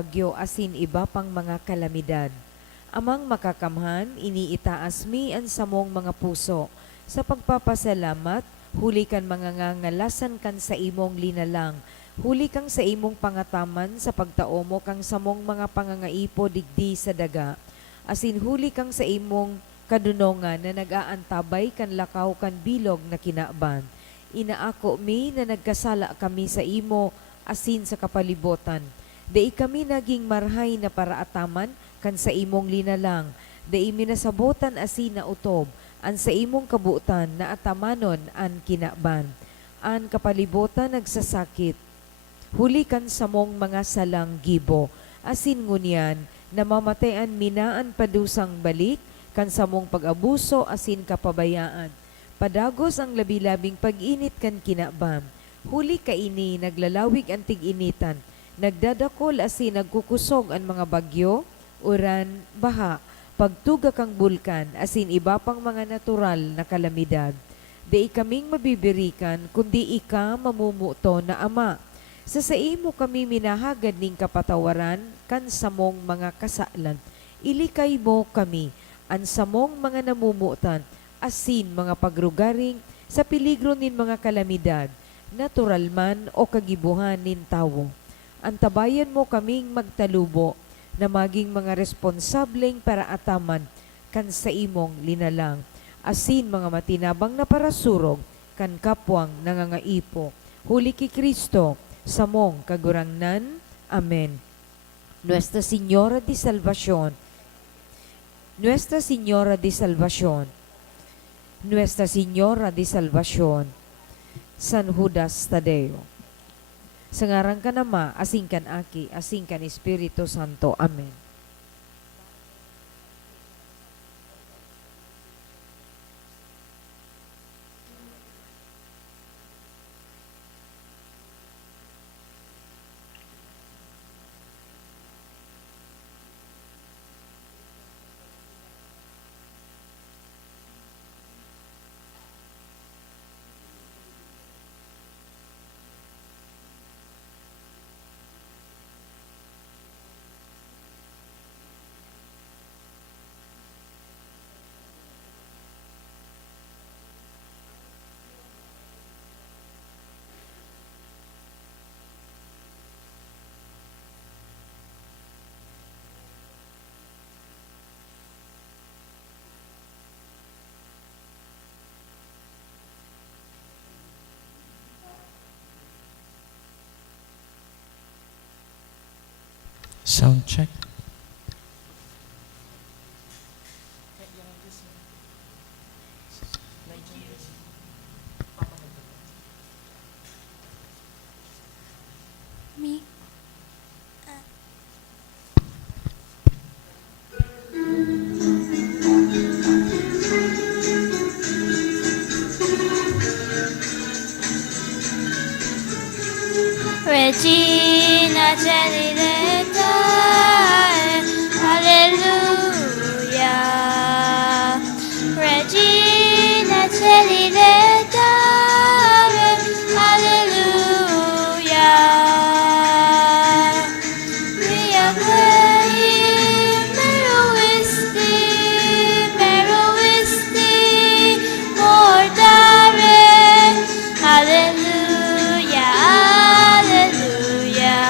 bagyo asin iba pang mga kalamidad. Amang makakamhan, iniitaas mi ang samong mga puso. Sa pagpapasalamat, huli kan mga ngangalasan kan sa imong linalang. Huli kang sa imong pangataman sa pagtao mo kang samong mga pangangaipo digdi sa daga. Asin huli kang sa imong kadunongan na nag-aantabay kan lakaw kan bilog na kinaban. Inaako mi na nagkasala kami sa imo asin sa kapalibotan. Dai kami naging marhay na paraataman kan sa imong linalang. Dai minasabotan asin na utob an sa imong kabuutan na atamanon an kinaban. An kapalibotan nagsasakit. Huli kan samong mga salang gibo. Asin ngunyan na mamatayan minaan padusang balik kan samong pag-abuso asin kapabayaan. Padagos ang labi-labing pag-init kan kinabam. Huli kaini naglalawig ang tig-initan, nagdadakol asin nagkukusog ang mga bagyo, uran, baha, pagtuga kang bulkan asin iba pang mga natural na kalamidad. Di kaming mabibirikan kundi ika mamumuto na Ama. Sa imo kami minahagad ning kapatawaran kan samong mga kasalan. Ilikay mo kami an samong mga namumutan asin mga pagrugaring sa peligro nin mga kalamidad, natural man o kagibuhan nin tawo. Antabayan mo kaming magtalubo na maging mga responsableng para ataman kan sa imong linalang. Asin mga matinabang na parasurog kan kapwang nangangaipo. Huli ki Kristo, samong kagurangnan. Amen. Nuestra Señora de Salvación, Nuestra Señora de Salvación, Nuestra Señora de Salvación, San Judas Tadeo. Sa ngaran ka nama, asing kan aki, asing kan Espiritu Santo. Amen. Sound check. Me? Regina Celiletta, Hallelujah. Regina Celiletta, Hallelujah. Via Meroisti, Mortare, Hallelujah, Hallelujah.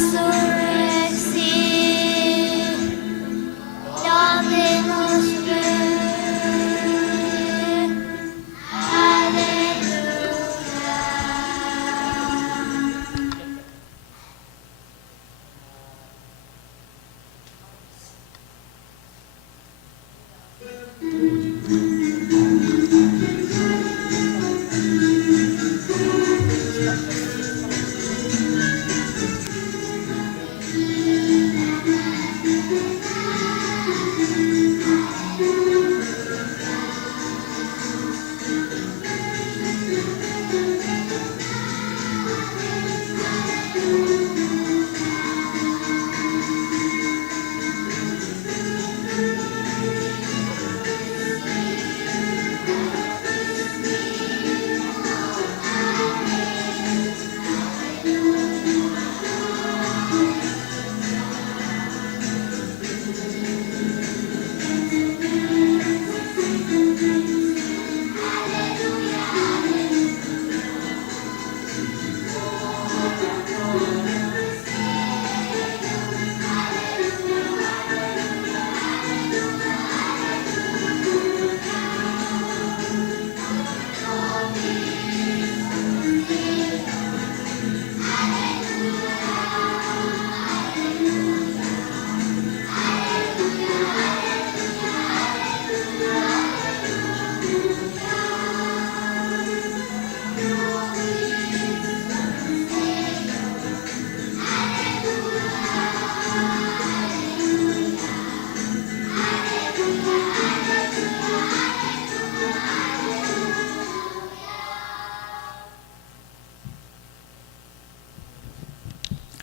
resurrexit, Dominus Rex. Hallelujah.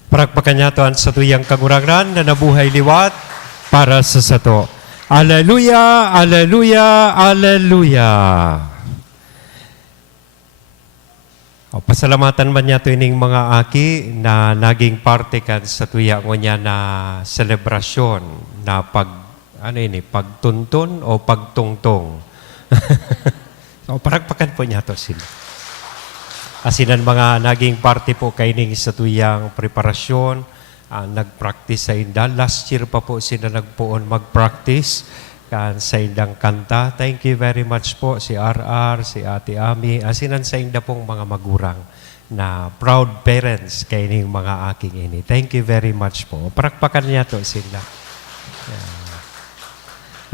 Parakpakan niya to ang satuyang kagurangnan na nabuhay liwat para sa sato. Alleluia, alleluia, alleluia. O, pasalamatan man niya to ining mga aki na naging parte kan sa tuya ngo niya na selebrasyon na pagtuntun o pagtungtong. So, parakpakan po niya to sila. Asinan mga naging parte po kaining sa tuyang preparasyon, nag-practice sa inda. Last year pa po sila nagpoon mag-practice sa indang kanta. Thank you very much po si RR, si Ate Ami, asinan sa inda pong mga magurang na proud parents kaining mga aking ini. Thank you very much po. Parakpakan niya to sila.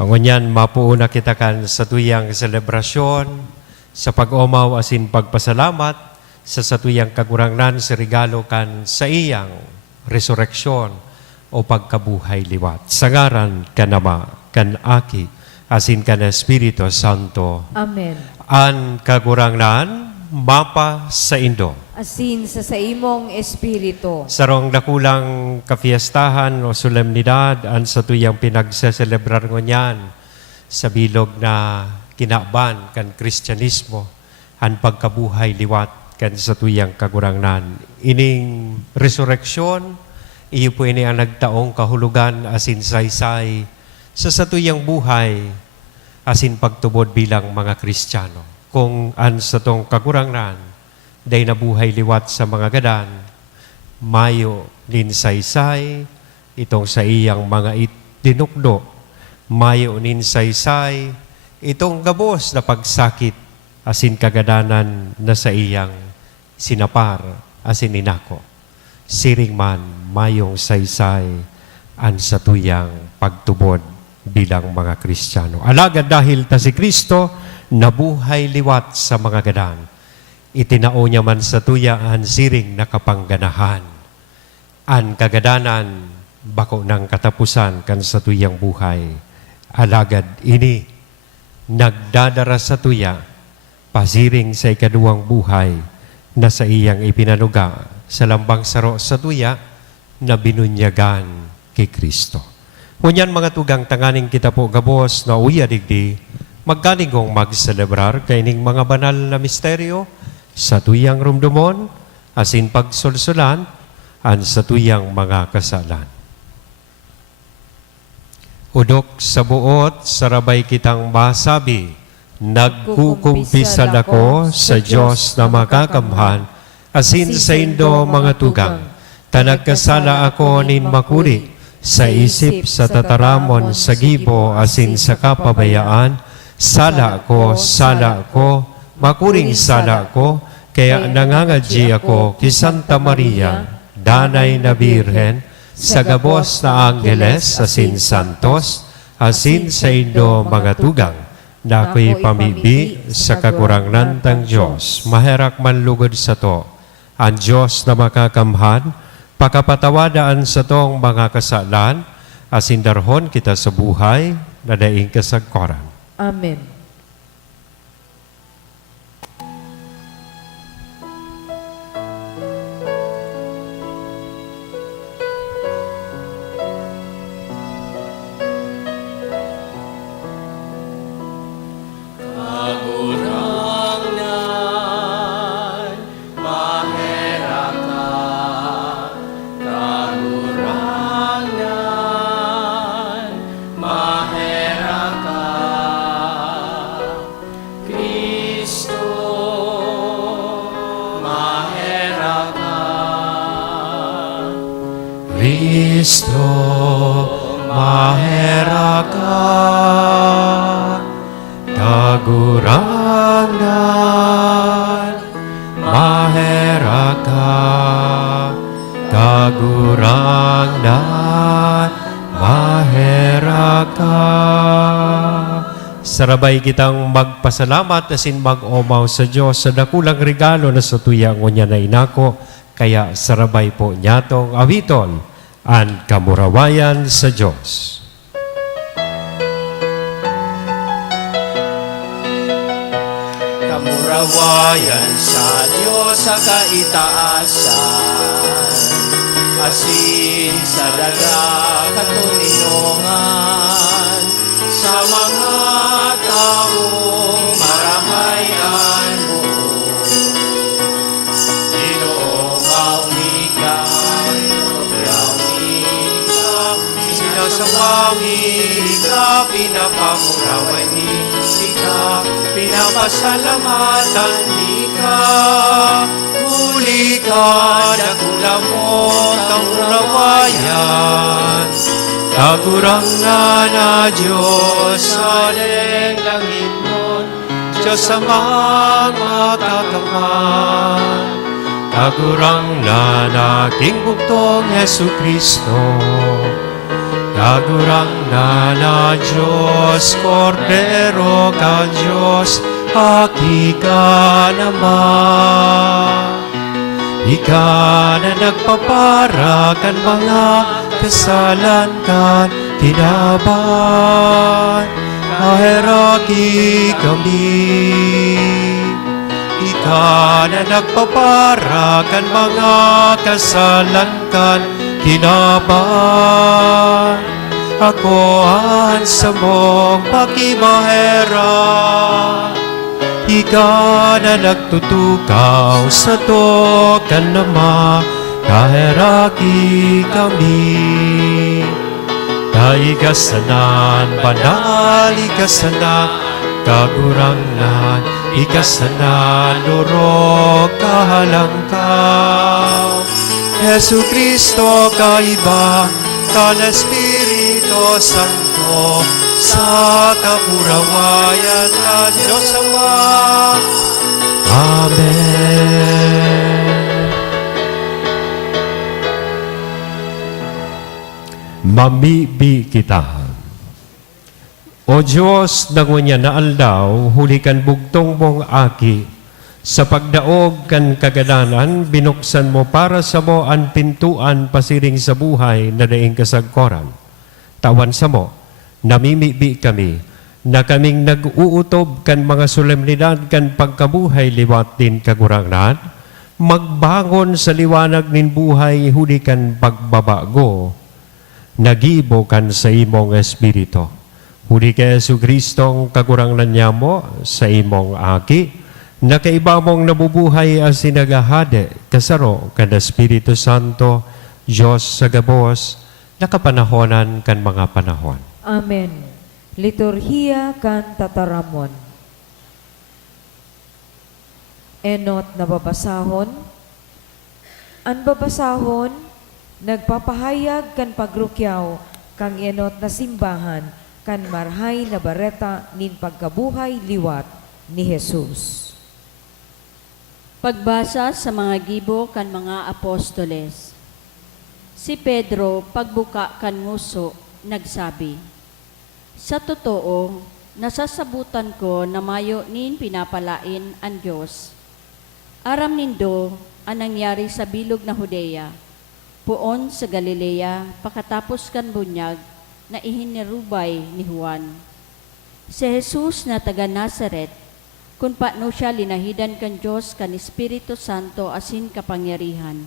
Ang unyan, mapuuna kita kan sa tuyang selebrasyon, sa pag-umaw asin pagpasalamat, sa satuyang kagurangnan sa regalo kan sa iyang resurreksyon o pagkabuhay liwat. Sa ngaran kanama, kan aki, asin kan Espiritu Santo. Amen. An kagurangnan, mapa sa indo. Asin sa imong espiritu. Sarong dakulang kafiestahan o solemnidad, an satuyang pinagseselebrar ngo niyan sa bilog na kinaban kan Kristyanismo, an pagkabuhay liwat kan sa tuyang kagurangnan. Ining resurreksyon, iyo po ini ang nagtaong kahulugan asin saysay sa satuyang buhay asin pagtubod bilang mga Kristiyano. Kung an sa tong kagurangnan, day nabuhay liwat sa mga gadan, mayo nin saysay, itong sa iyang mga dinukdo, mayo nin saysay, itong gabos na pagsakit asin kagadanan na sa iyang sinapar asin inako. Siring man mayong saysay an sa tuyang pagtubod bilang mga Kristiyano. Alagad dahil ta si Kristo nabuhay liwat sa mga gadan. Itinao niya man sa tuya an siring na kapangganahan. An kagadanan bako ng katapusan kan sa tuyang buhay. Alagad ini nagdadara sa tuya pasiring sa ikaduwang buhay na sa iyang ipinanuga sa lambang saro sa tuya na binunyagan kay Kristo. Kunyan mga tugang tanganing kita po gabos na uya digdi, magkanigong magselebrar kaining mga banal na misteryo sa tuyang rumdumon, asin pagsulsulan, an sa tuyang mga kasalan. Udok sa buot, sarabay kitang masabi, nagkukumpisal ako sa Diyos na makakamhan, asin sa indo mga tugang, Tanagkasala ako nin makuri, sa isip, sa tataramon, sa gibo, asin sa kapabayaan, sala ko, makuring sala ko, kaya nangangadji ako ki Santa Maria, Danay na Birhen, sa gabos na Angeles, asin santos, asin sa indo mga tugang, na ako'y pamibi sa kakurangnan tang Diyos. Maherak manlugod sa to, ang Diyos na makakamhan, pakapatawadaan sa tong mga kasalan, asindarhon kita sa buhay, na daing kasagkoran. Amen. Kristo, mahera ka, kagurangan, mahera ka, kagurangan, mahera ka. Sarabay kitang magpasalamat asin mag-omaw sa Diyos sa dakulang regalo na sa tuyang niya na inako, kaya sarabay po niya tong awiton ang kamurawayan sa Diyos. Kamurawayan sa Diyos sa kaitaasan, asin sa daga katuninongan, sa mga taong marahayan mo. Ginoo maumikay, sila sa pamika, pinapamuraway ni ka, pinapasalamatan ni ka, huli ka, dakula mo, kamurawayan. Kagurang na Diyos sa langit mo, Diyos sa mga kataman. Kagurang na aking buktong Yesu Kristo, kagurang na Diyos, Kordero ka Diyos, aki ka naman. Ika na nagpapara kan mga kasalan kan kinaban, maheraki kami. Ika na nagpapara kan mga kasalan kan kinaban, ako ang sa mong pakimahera. Ika na nagtutukaw sa to kan nama, kaheraki kami. Kaigasanan, banal, ikasanan, kagurangan, ikasanan, luro, kahalangkaw. Yesu Kristo kaiba, kan Espiritu Santo, sa kapurawayan ng Diyos Ama. Amen. Mamibi kita. O Diyos, nangunya na aldaw, hulikan bugtong mong aki, sa pagdaog kan kagadanan, binuksan mo para sa mo ang pintuan pasiring sa buhay na daing kasagkoran. Tawan sa mo, namimibi kami, na kaming nag-uutob kan mga solemnidad kan pagkabuhay liwat din kagurangan, magbangon sa liwanag nin buhay huli kan pagbabago, nagibo kan sa imong Espiritu. Huli kay Yesu Kristong kagurangan niya mo sa imong aki, na kaiba mong nabubuhay as sinagahade, kasaro kan Espiritu Santo, Diyos sa gabos, nakapanahonan kan mga panahon. Amen. Liturhiya kan tataramon. Enot na babasahon. Ang babasahon Nagpapahayag kan pagrukyaw, kang enot na simbahan, kan marhay na bareta nin pagkabuhay liwat ni Jesus. Pagbasa sa mga gibo kan mga apostoles. Si Pedro, pagbuka kan nguso, nagsabi, "Sa totoo, nasasabutan ko na mayo nin pinapalain ang Diyos. Aram nindo ang nangyari sa bilog na Judea, puon sa Galilea, pakatapos kan bunyag na ihinirubay ni Juan. Si Jesus na taga Nazaret, kung paano siya linahidan kan Diyos kan Espiritu Santo asin kapangyarihan.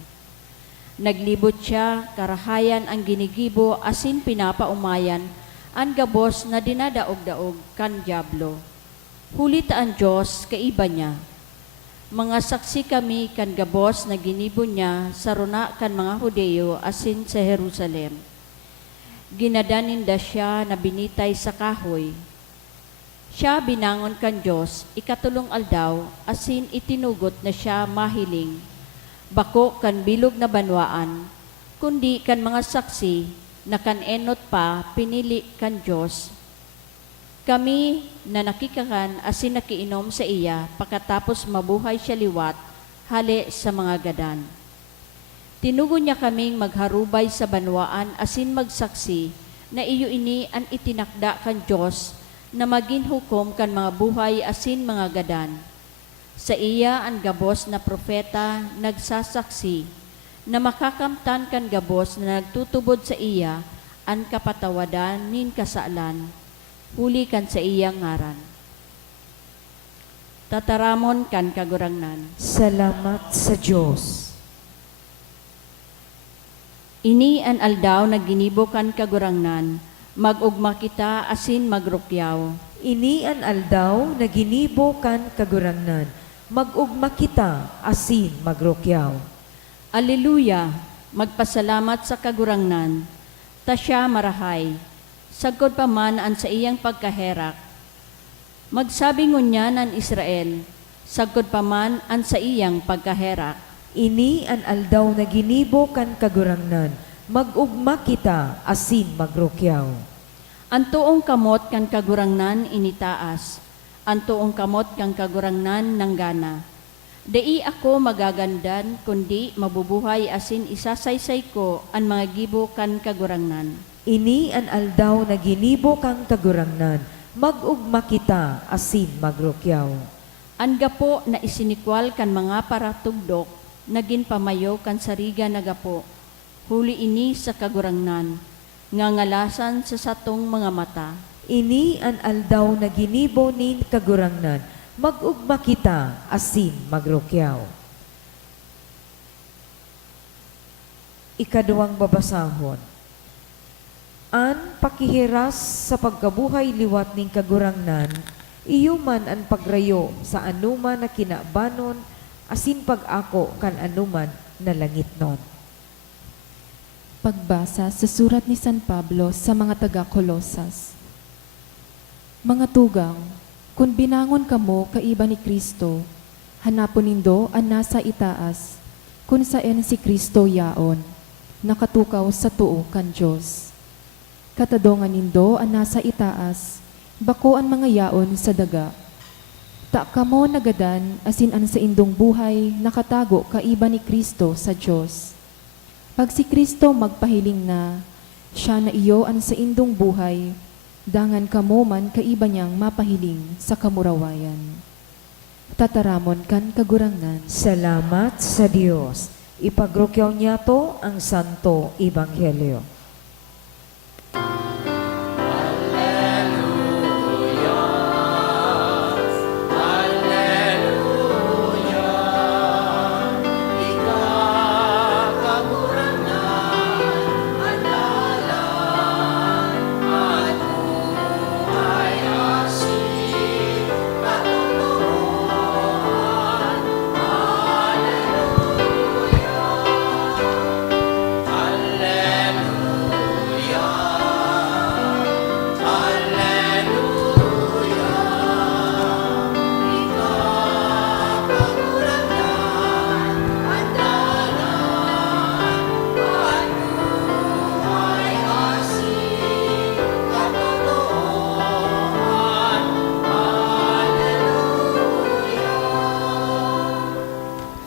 Naglibot siya, karahayan ang ginigibo asin pinapaumayan ang gabos na dinadaog-daog kan diablo. Hulit ang Diyos kaiba niya. Mga saksi kami kan gabos na ginibo niya sa runa kan mga Hudeo asin sa Jerusalem. Ginadaninda siya na binitay sa kahoy. Siya binangon kan Diyos, ikatulong aldaw, asin itinugot na siya mahiling. Bako kan bilog na banwaan, kundi kan mga saksi na kan enot pa pinili kan Diyos. Kami na nakikakan asin nakiinom sa iya, pagkatapos mabuhay siya liwat, hali sa mga gadan. Tinugo niya kaming magharubay sa banwaan asin magsaksi na iyo ini ang itinakda kan Diyos na maging hukom kan mga buhay asin mga gadan. Sa iya ang gabos na propeta nagsasaksi na makakamtan kan gabos na nagtutubod sa iya ang kapatawadan nin kasaalan, huli kan sa iyang ngaran. Tataramon kan kagurangnan. Salamat sa Diyos. Ini an aldaw na ginibo kan kagurangnan, mag-ugma kita asin magrukyaw. Ini an aldaw na ginibo kan kagurangnan, mag-ugma kita asin magrukyaw. Alleluia, magpasalamat sa kagurangnan, ta siya marahay, sagkod pa man an sa iyang pagkaherak. Magsabi ngunya ng Israel, sagkod pa man an sa iyang pagkaherak. Ini an aldaw na ginibo kan kagurangnan, mag-ugma kita asin magrukyaw. Ang tuong kamot kan kagurangnan initaas, ang tuong kamot kan kagurangnan nanggana. Dai ako magagandan, kundi mabubuhay asin isasaysay ko ang mga gibo kan kagurangnan. Ini an aldaw na ginibo kang kagurangnan, mag-ugma kita asin magrukyaw. Ang gapo na isinikwal kan mga paratugdok, naging pamayo kan sariga na gapo. Huli ini sa kagurangnan, ngangalasan sa satong mga mata. Ini an aldaw na ginibo nin kagurangnan, mag-ugma kita asin magrukyaw. Ikaduhang babasahon. An pakihiras sa pagkabuhay liwat ning kagurangnan, iyo man an pagrayo sa anuman na kinabanon, asin pag-ako kan anuman na langit nun. Pagbasa sa surat ni San Pablo sa mga taga-Kolosas. Mga tugang, kung binangon kamo kaiba ni Kristo, hanapon nindo ang nasa itaas, kung saan si Kristo yaon, nakatukaw sa tuo kan Diyos. Katadongan nindo ang nasa itaas, bako ang mga yaon sa daga. Ta kamo nagadan asin an sa indong buhay nakatago kaiba ni Kristo sa Diyos. Pag si Kristo magpahiling na, siya na iyo ang sa indong buhay, dangan kamo man kaiba niyang mapahiling sa kamurawayan. Tataramon kan kagurangnan. Salamat sa Diyos. Ipagrukyaw niya to ang Santo Ebanghelyo.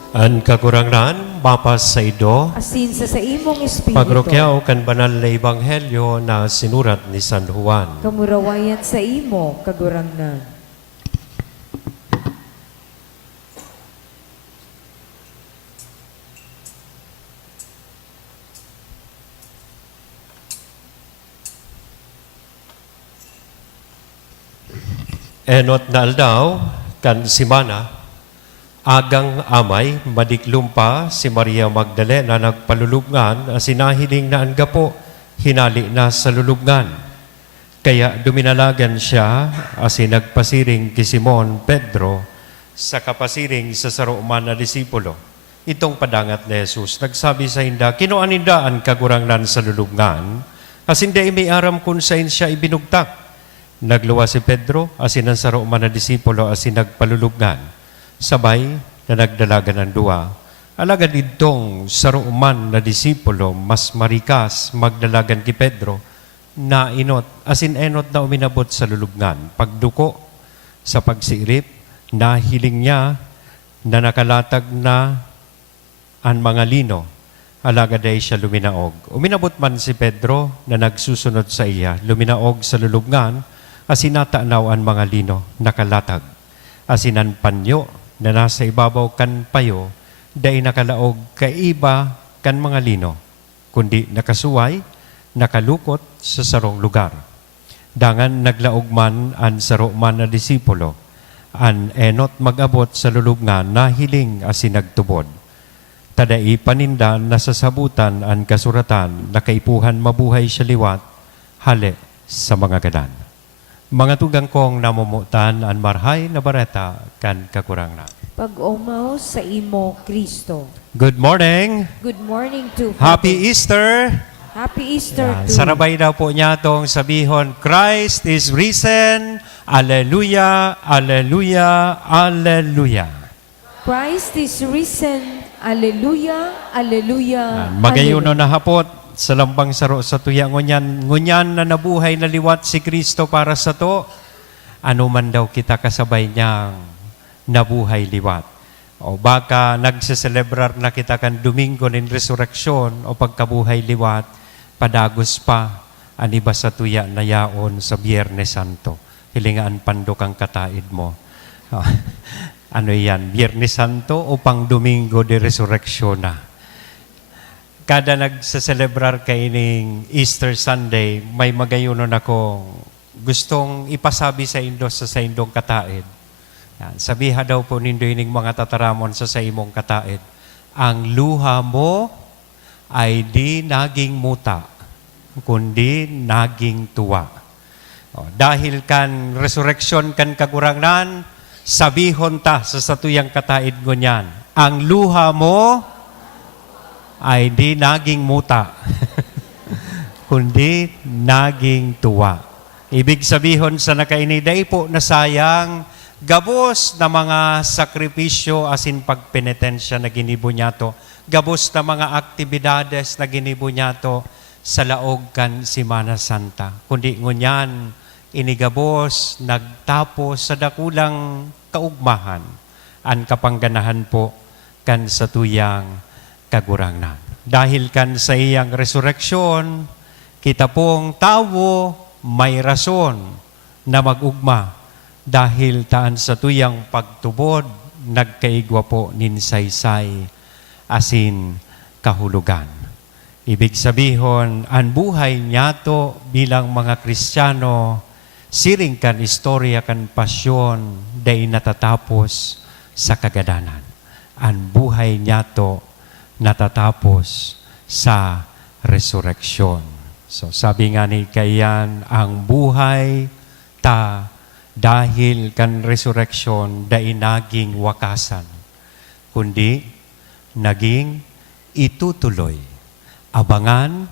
An kakurangnan, mapas sa ido, Asin sa imong espiritu. pagrokyaw kan banal na ebanghelyo na sinurat ni San Juan. Kamurawayan sa imo, kagurangnan. Enot na aldaw, kan simana, agang amay, madiklumpa si Maria Magdalena nagpalulubngan, sinahiling na anggapo, hinali na sa lulubngan. Kaya duminalagan siya, nagpasiring ki Simon Pedro, sa kapasiring sa saruman na disipulo. Itong padangat ni Jesus, nagsabi sa hinda, kinuaninda ang kagurangnan sa lulubngan, hindi may aram kung saan siya ibinugtak. Nagluwa si Pedro, ang saruman na disipulo, nagpalulubngan. Sabay na nagdalagan ng duwa. Alagad itong saruman na disipulo, mas marikas magdalagan ki Pedro, na inot, enot na uminabot sa lulubngan. Pagduko sa pagsirip, nahiling niya na nakalatag na ang mga lino. Alagad ay siya luminaog. Uminabot man si Pedro na nagsusunod sa iya, luminaog sa lulubngan, asinatanaw ang mga lino, nakalatag. Asinan panyo na nasa ibabaw kan payo, day nakalaog kaiba kan mga lino, kundi nakasuway, nakalukot sa sarong lugar. Dangan naglaog man ang saruman na disipulo, an enot magabot sa lulubngan na hiling nagtubod. Tadai paninda nasasabutan ang kasuratan na kaipuhan mabuhay siya liwat, hali sa mga gadan. Mga tugang kong namumutan ang marhay na bareta kan kakurangnan. Pag-umaw sa imo, Kristo. Good morning! Good morning to Happy Easter! Happy Easter to Sarabay daw po niya itong sabihon, Christ is risen! Alleluia! Alleluia! Alleluia! Christ is risen. Alleluia, alleluia. Magayuno na hapot sa lambang saro sa tuya ngunyan na nabuhay na liwat si Kristo para sa to. Ano man daw kita kasabay niyang nabuhay liwat. O baka nagseselebrar na kita kan Domingo ng Resurreksyon o pagkabuhay liwat, padagos pa aniba sa tuya na yaon sa Biyernes Santo. Hilingaan pandok ang kataid mo. Ano yan? Biyernes Santo o pang Domingo de Resurreksyon na? Kada nagseselebrar kaining Easter Sunday, may magayunon akong gustong ipasabi sa indo sa indong kataid. Yan. Sabiha daw po nindo ining mga tataramon sa imong kataid. Ang luha mo ay di naging muta, kundi naging tuwa. Dahil kan resurrection kan kagurangnan, sabihon ta sa satuyang kataid ngunyan, ang luha mo ay di naging muta, kundi naging tuwa. Ibig sabihin sa nakainiday po na sayang, gabos na mga sakripisyo asin pagpenitensya na ginibo niya to, gabos na mga aktibidades na ginibo niya to sa laog kan Semana Santa. Kundi ngunyan, inigabos, nagtapos sa dakulang kaugmahan, ang kapangganahan po kan sa tuyang kagurangnan. Dahil kan sa iyang resurreksyon, kita pong tao may rason na magugma dahil taan sa tuyang pagtubod, nagkaigwa po ninsaysay asin kahulugan. Ibig sabihin, ang buhay niya to bilang mga Kristiyano, siring kan istorya kan pasyon, day natatapos sa kagadanan. Ang buhay niya to natatapos sa resurreksyon. So sabi nga ni kayan, ang buhay ta dahil kan resurreksyon dai naging wakasan, kundi naging itutuloy. Abangan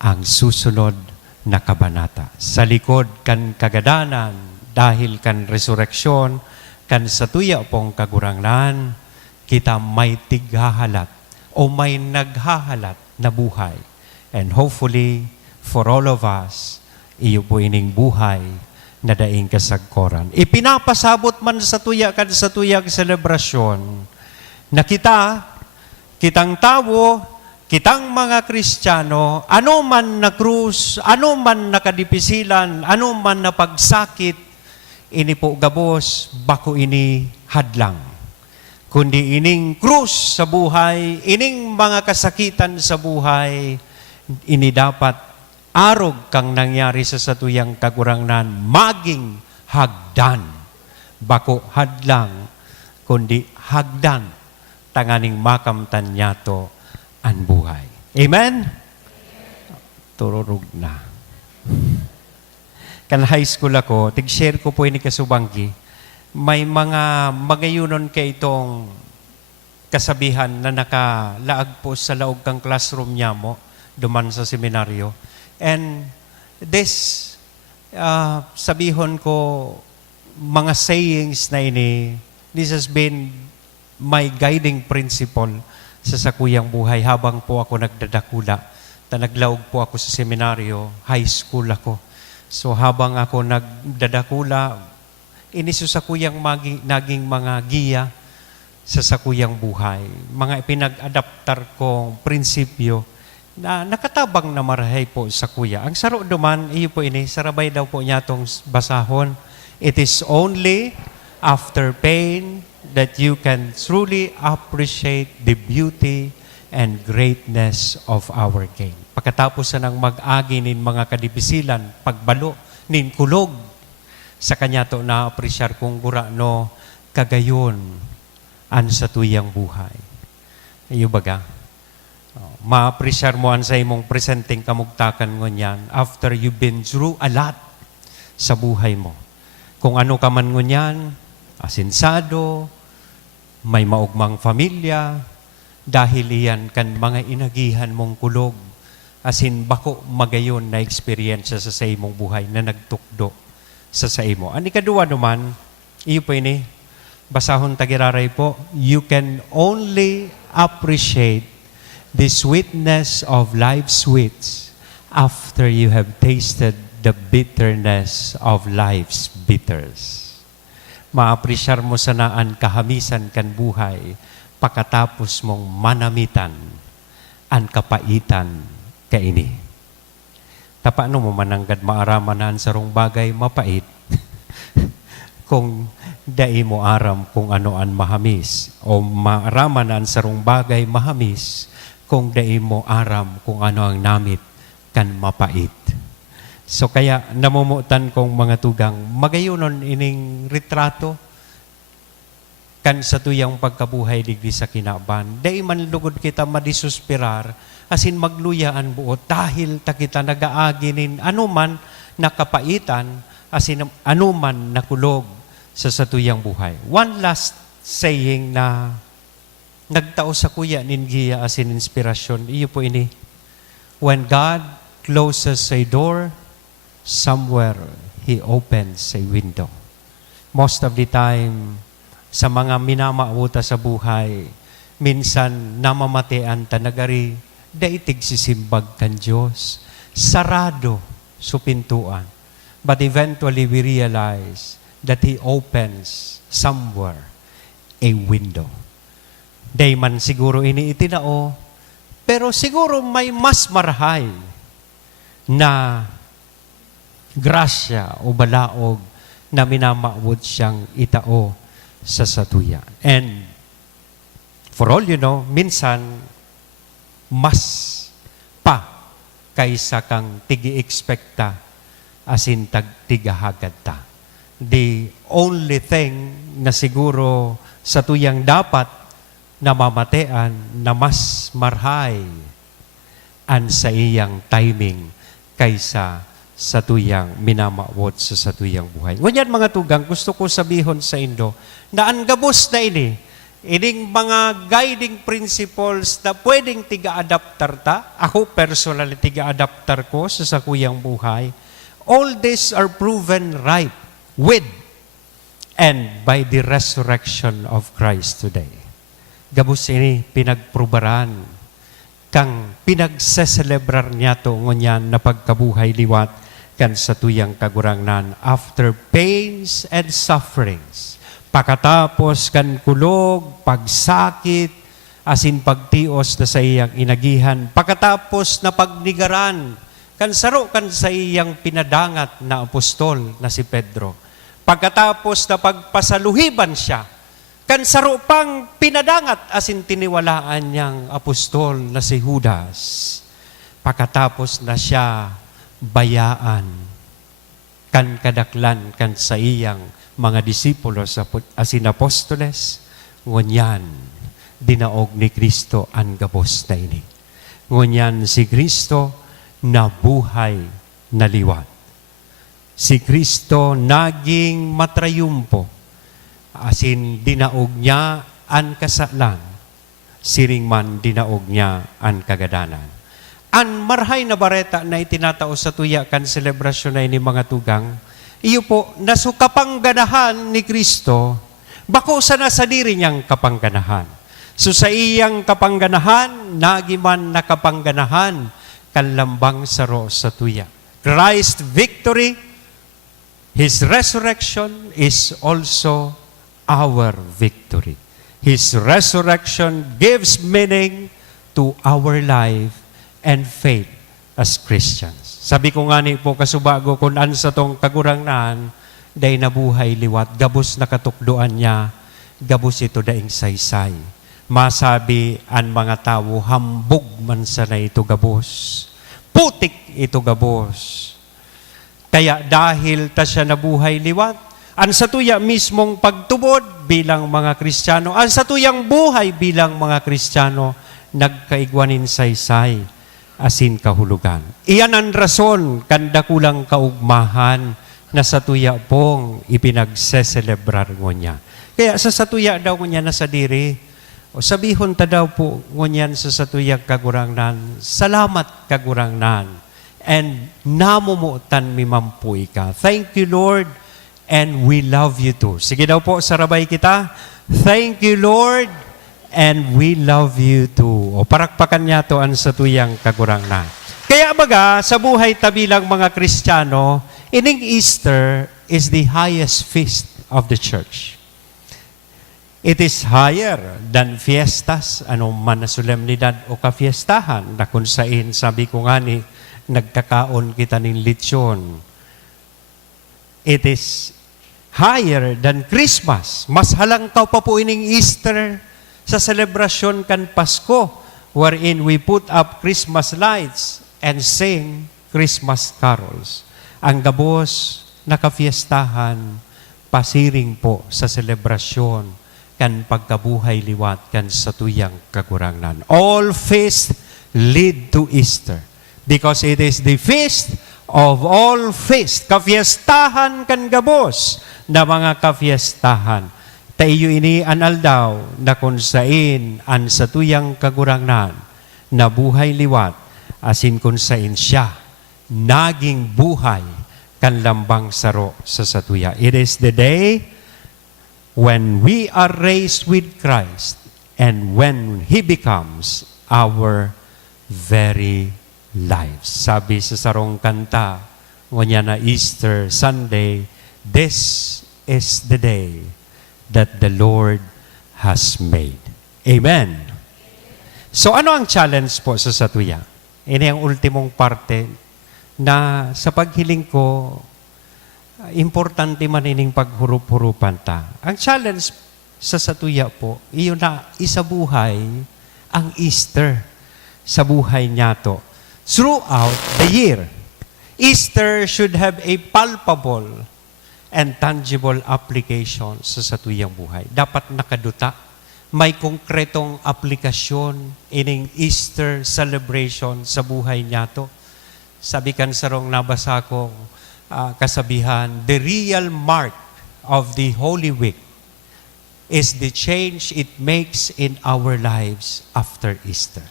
ang susunod na kabanata. Sa likod kan kagadanan, dahil kan resurreksyon, kan satuya pong kagurangnan, kita may tighahalat o may naghahalat na buhay. And hopefully, for all of us, iyo po ining buhay na daing kasagkoran. Ipinapasabot man sa tuya kan sa tuyang selebrasyon, na kitang tao, kitang mga Kristiyano, ano man na krus, ano man na kadipisilan, ano man na pagsakit, ini po gabos, bako ini hadlang. Kundi ining krus sa buhay, ining mga kasakitan sa buhay, ini dapat arog kang nangyari sa satuyang kagurangnan, maging hagdan. Bako hadlang, kundi hagdan, tanganing makamtan niyato ang buhay. Amen? Tururog na. Kan high school ako, tig-share ko po ini kasubanggi, may mga magayunon kay itong kasabihan na nakalaag po sa laog kang classroom niya mo, duman sa seminaryo. And this, sabihon ko, mga sayings na ini, this has been my guiding principle sa sakuyang buhay habang po ako nagdadakula. Naglaog po ako sa seminaryo, high school ako. So habang ako nagdadakula, iniso sa kuyang naging mga giya sa sakuyang buhay. Mga ipinag-adaptar kong prinsipyo na nakatabang na marahay po sa kuya. Ang saro duman, iyo po ini, sarabay daw po niya itong basahon. It is only after pain that you can truly appreciate the beauty and greatness of our King. Pagkatapos na ng mag-agi nin mga kadibisilan, pagbalo, nin kulog, sa kanya to na-apresyar kung gura no kagayon an sa tuyang buhay. Iyo baga? Ma-apresyar mo an sa imong presenting kamugtakan ngunyan after you've been through a lot sa buhay mo. Kung ano ka man ngunyan, asinsado, may maugmang pamilya, dahil iyan kan mga inagihan mong kulog, asin bako magayon na experience sa imong buhay na nagtukdo sa imo. Ang ikadua naman, iyo po ini, basahon tagiraray po, you can only appreciate the sweetness of life's sweets after you have tasted the bitterness of life's bitters. Maapresyar mo sanaan kahamisan kan buhay pagkatapos mong manamitan ang kapaitan kaini. Tapano mo mananggad maaramanan sa rong bagay mapait kung dai mo aram kung ano an mahamis o maaramanan sa rong bagay mahamis kung dai mo aram kung ano ang namit kan mapait. So kaya namumutan kong mga tugang magayunon ining retrato kan sa tuyang pagkabuhay digdi sa kinaban. Dai man lugod kita madisuspirar asin magluyaan buot dahil ta kita nagaaginin anuman nakapaitan asin anuman nakulog sa satuyang buhay. One last saying na nagtao sa kuya ningiya asin inspirasyon, iyo po ini. When God closes a door, somewhere He opens a window. Most of the time, sa mga minamauta sa buhay, minsan namamatean ta nagari, daitig sisimbag kan Diyos, sarado sa pintuan. But eventually we realize that He opens somewhere a window. Day man siguro ini itinao, pero siguro may mas marahay na grasya o balaog na minamaawod siyang itao sa satuyan. And for all you know, minsan mas pa kaysa kang tigi-expecta asin tag-tigahagad ta. The only thing na siguro sa tuyang dapat namamatean na mas marhay an sa iyang timing kaysa sa tuyang minamawot sa tuyang buhay. Ngunyan mga tugang, gusto ko sabihon sa Indo na ang gabos na ini, ining mga guiding principles na pwedeng tiga-adaptar ta, ako personally tiga-adaptar ko sa sakuyang buhay, all these are proven right with and by the resurrection of Christ today. Gabos ini pinagprubaran kang pinagseselebrar niya to ngunyan na pagkabuhay liwat kan sa tuyang kagurangnan after pains and sufferings, Pakatapos kan kulog, pagsakit, asin pagtios na sa iyang inagihan. Pakatapos na pagnigaran, kan saro kan sa iyang pinadangat na apostol na si Pedro. Pagkatapos na pagpasaluhiban siya, kan saro pang pinadangat asin tiniwalaan niyang apostol na si Judas. Pagkatapos na siya bayaan, kan kadaklan kan sa iyang mga disipulos asin apostoles, ngunyan, dinaog ni Kristo ang gabos na ini. Ngunyan si Kristo na buhay na liwat. Si Kristo naging matrayumpo, asin dinaog niya ang kasalan, siring man dinaog niya ang kagadanan. Ang marhay na bareta na itinatao sa tuya kan selebrasyon na ini mga tugang, iyo po, nasukapangganahan ni Kristo, bako sa nasa diri niyang kapangganahan. So sa iyang kapangganahan, nagiman na kapangganahan, kalambang saro sa tuya. Christ's victory, His resurrection is also our victory. His resurrection gives meaning to our life and faith as Christians. Sabi ko nga ni po kasubago, kung ansa tong kagurangnan, day nabuhay liwat, gabos na katukdoan niya, gabos ito daing saysay. Masabi ang mga tao, hambog man sana ito gabos. Putik ito gabos. Kaya dahil ta siya nabuhay liwat, ang satuya mismong pagtubod bilang mga Kristiyano, ang satuyang buhay bilang mga Kristiyano, nagkaigwanin saysay, asin kahulugan. Iyan ang rason kanda kulang kaugmahan na satuya pong ipinagseselebrar niya. Kaya sa satuya daw niya na sa diri, o sabihon ta daw po ngunyan sa satuyang kagurangnan, salamat kagurangnan, and namumutan mi mampuy ka. Thank you, Lord, and we love you too. Sige daw po, sarabay kita. Thank you, Lord, and we love you too. O parakpakan niya to ang satuyang kagurangnan. Kaya baga, sa buhay tabilang mga Kristiyano, ining Easter is the highest feast of the church. It is higher than fiestas, anong man na solemnidad o kafiestahan, na kung sain, sabi ko nga ni, nagkakaon kita ng lechon. It is higher than Christmas. Mas halangkaw pa po ining Easter sa selebrasyon kan Pasko, wherein we put up Christmas lights and sing Christmas carols. Ang gabos na kafiestahan, pasiring po sa selebrasyon kan pagkabuhay liwat kan satuyang kagurangnan. All feasts lead to Easter because it is the feast of all feasts. Kafiestahan kan gabos na mga kafiestahan. Tayo ini analdaw na kung sain an satuyang kagurangnan na buhay liwat asin kung sain siya naging buhay kan lambang saro sa satuya. It is the day when we are raised with Christ and when He becomes our very lives. Sabi sa sarong kanta, ngunya na Easter Sunday, this is the day that the Lord has made. Amen. So ano ang challenge po sa satuya? Ini ang ultimong parte na sa paghiling ko, importante man ining paghurup-hurupan ta. Ang challenge sa satuya po, iyon na isabuhay ang Easter sa buhay niya to. Throughout the year, Easter should have a palpable and tangible application sa satuyang buhay. Dapat nakaduta, may konkretong aplikasyon ining Easter celebration sa buhay niya to. Sabi kan sarong nabasa kong kasabihan, the real mark of the Holy Week is the change it makes in our lives after Easter.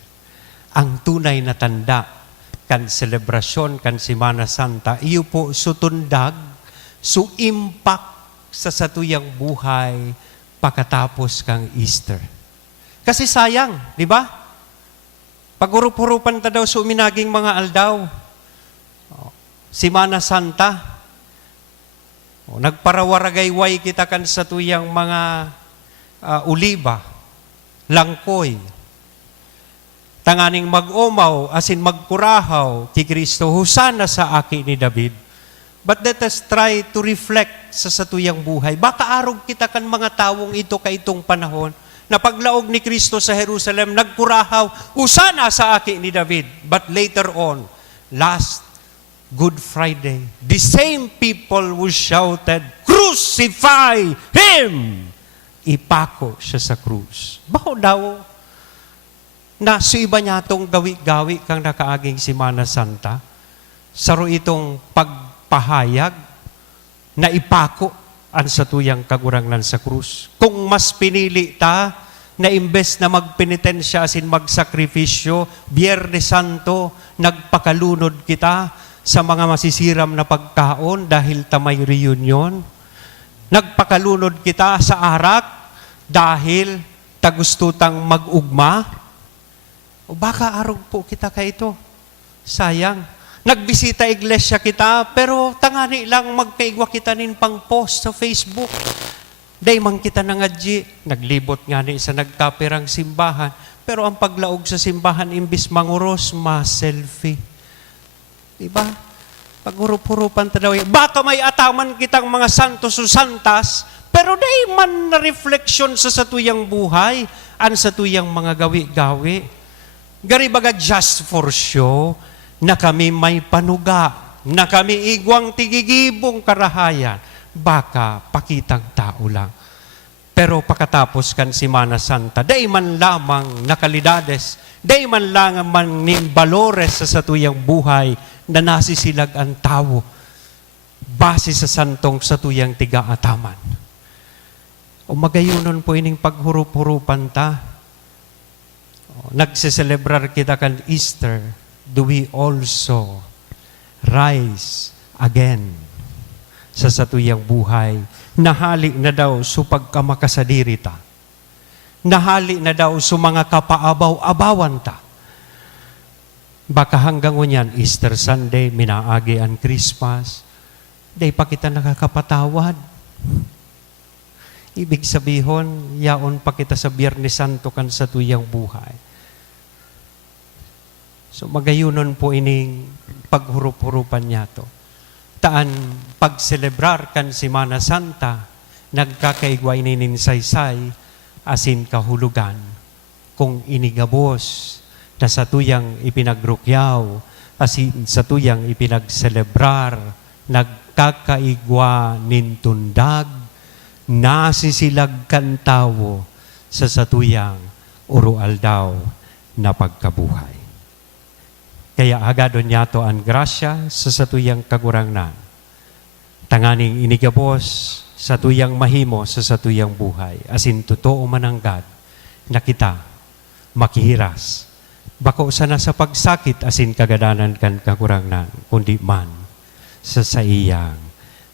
Ang tunay na tanda kan selebrasyon kan Semana Santa, iyo po sutundag, impact sa satuyang buhay pagkatapos kang Easter. Kasi sayang, di ba? Pag-urup-urupan ta daw suminaging mga aldaw, Semana Santa, Nagparawaragayway kita kan sa tuyang mga uliba, langkoy. Tanganing mag-umaw, asin magkurahaw, ki Kristo, husana sa aki ni David. But let us try to reflect sa satuyang buhay. Baka arog kita kan mga tawong ito kaitong panahon, na paglaog ni Kristo sa Jerusalem, nagkurahaw, husana sa aki ni David. But later on, last Good Friday, the same people who shouted, "Crucify Him!" Ipako siya sa krus. Bao daw, na sa iba niya itong gawi-gawi kang nakaaging Simana Santa, saro itong pagpahayag na ipako ang satuyang kagurangnan sa krus. Kung mas pinili ta, na imbes na magpenitensya asin magsakripisyo, Biyernes Santo, nagpakalunod kita sa mga masisiram na pagkaon dahil tamay reunion. Nagpakalunod kita sa arak dahil tagustutang mag-ugma. O baka arog po kita ka ito. Sayang. Nagbisita iglesia kita, pero tangani lang magkaigwa kita nin pang post sa Facebook. Day man kita nangadji, naglibot nga ni sa nagkapirang simbahan, pero ang paglaog sa simbahan imbis manguros, ma-selfie. Diba? Paghurup-hurupan ta daw, baka may ataman kitang mga santos o santas, pero day man na refleksyon sa satuyang buhay, ang satuyang mga gawi-gawi. Garibaga just for show, na kami may panuga, na kami igwang tigigibong karahayan, baka pakitang tao lang. Pero pakatapos kan Simana Santa, day man lamang nakalidades, day man lang man ning balores sa satuyang buhay, na nasisilag ang tao, base sa santong satuyang tiga-ataman. O magayunon po ining paghurup-hurupan ta. Nagseselebrar kita kan Easter, do we also rise again sa satuyang buhay? Nahali na daw so pagkamakasadiri ta. Nahali na daw so mga kapaabaw-abawan ta. Baka hanggang unyan, Easter Sunday, minaagi ang Christmas, day pa kita nakakapatawad. Ibig sabihin, yaon pa kita sa Biyernes Santo kan sa tuyang buhay. So magayunon po ining paghurup-hurupan niya to. Taan pagselebrar kan Simana Santa, nagkakaigwa inininsaysay, asin kahulugan, kung inigabos, na sa tuyang ipinagrukyaw, asin sa tuyang ipinagselebrar, nagkakaigwa nintundag, nasisilag kan tawo sa satuyang urual daw na pagkabuhay. Kaya agadon niya to ang grasya sa satuyang kagurangnan. Tanganing inigabos sa tuyang mahimo sa satuyang buhay. Asin totoo mananggad na kita makihiras. Bako sana sa pagsakit asin kagadanan kan kagurangnan, kundi man sa saiyang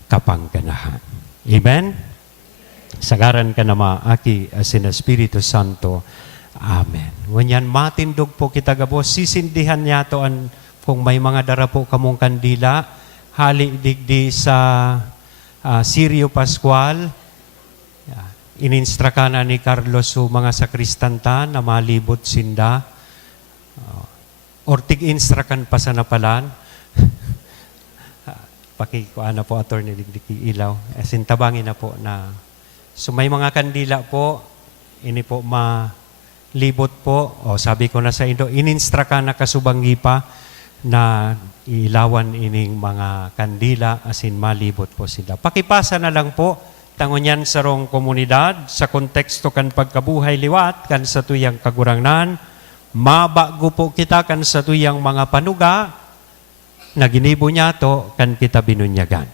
kapangganahan. Amen? Sagaran ka na maaki asin Espiritu Santo. Amen. Wanyan matindog po kita gabos, sisindihan niya to an, kung may mga dara po kamong kandila, hali digdi sa Sirio Pascual, ininstraka ka na ni Carlos so mga sakristanta na malibot sinda, or tig-instrakan pa sa napalan, pakikuan na po attorney digdi ilaw, asin tabangin na po na, so may mga kandila po, ini po libot po, o sabi ko na sa Indo, ininstraka ka na kasubanggi pa na ilawan ining mga kandila asin malibot po sila. Pakipasa na lang po, tangon yan sa rong komunidad, sa konteksto kan pagkabuhay liwat, kan sa tuyang kagurangnan, mabago po kita kan sa tuyang mga panuga, na ginibo niya to, kan kita binunyagan.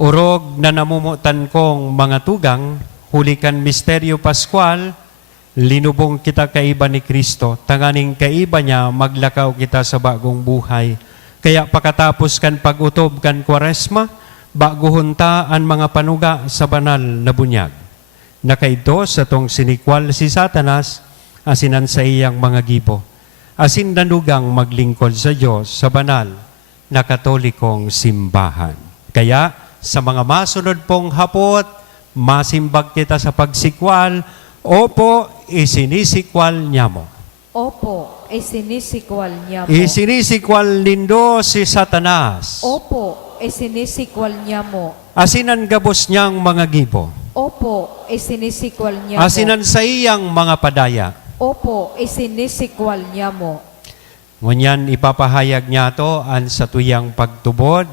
Urog na namumutan kong mga tugang, hulikan misteryo Pascual, linubong kita kaiba ni Kristo, tanganing kaiba niya, maglakaw kita sa bagong buhay. Kaya pakatapos kan pag-utob kan Kwaresma, bago hunta ang mga panuga sa banal na bunyag. Nakaito sa tong sinikwal si Satanas, asinan sa iyang mga gibo. Asin nanugang maglingkod sa Diyos sa banal na Katolikong simbahan. Kaya sa mga masunod pong hapot, masimbag kita sa pagsikwal, opo, isinisikwal niya mo. Opo, isinisikwal niya mo. Isinisikwal nindo si Satanas. Opo, isinisikwal niya mo. Asinan gabos niyang mga gibo. Opo, isinisikwal niya mo. Asinan sa iyang mga padaya. Opo, isinisikwal niya mo. Ngunyan ipapahayag niya to an sa tuyang pagtubod,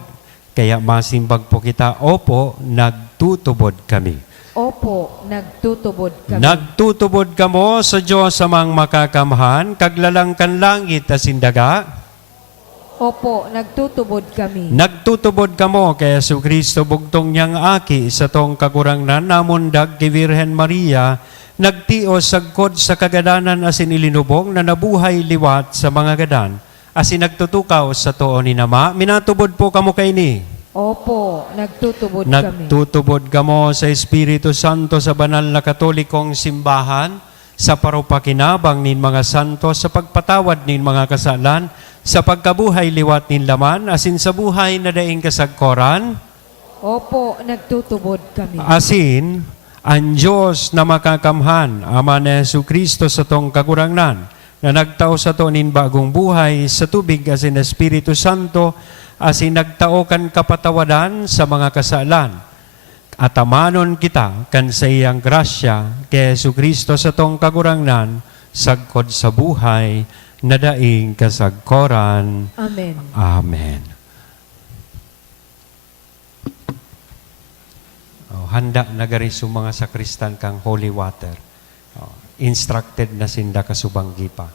kaya masimbag po kita, opo, nagtutubod kami. Opo, nagtutubod kami. Nagtutubod kamo sa Diyos amang makakamhan, kaglalang kan langit asin daga. Opo, nagtutubod kami. Nagtutubod kamo kay Yesu Kristo bugtong niyang aki sa tong kagurangnan namundag kay Virhen Maria, nagtios sagkod sa kagadanan asin ilinubong na nabuhay liwat sa mga gadan, asin nagtutukaw sa tuon ni Nama, minatubod po kamo kay ni. Opo, nagtutubod kami. Nagtutubod kamo sa Espiritu Santo sa banal na Katolikong simbahan, sa parupakinabang nin mga santo, sa pagpatawad nin mga kasalan, sa pagkabuhay liwat nin laman, asin sa buhay na daing kasagkoran, Opo, nagtutubod kami. asin ang Diyos na makakamhan, Ama ni Yesu Kristo sa tong kagurangnan, na nagtao sa to nin bagong buhay, sa tubig asin Espiritu Santo, asin nagtao kan kapatawadan sa mga kasalan. Atamanon kita kan sa iyang grasya, kay Yesu Kristo sa tong kagurangnan, sagkod sa buhay, na daing kasagkoran. Amen. Amen. Handa na gari sa mga sakristan kang holy water. Instructed na sinda kasubanggi pa.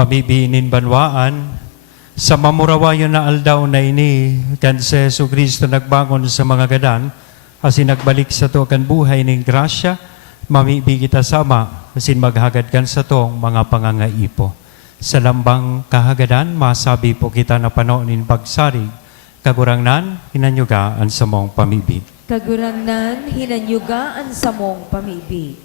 Pamibinin banwaan, sa mamurawayo na aldaw na ini, kan si Yesu Kristo nagbangon sa mga gadan, asin nagbalik sa to kan buhay ning grasya, mamibi kita sama, asin maghagad kan sa tong mga pangangaipo. Sa lambang kahagadan, masabi po kita na panoonin pagsarig, kagurangnan, hinanyugaan sa mong pamibi. Kagurangnan, hinanyugaan sa mong pamibi.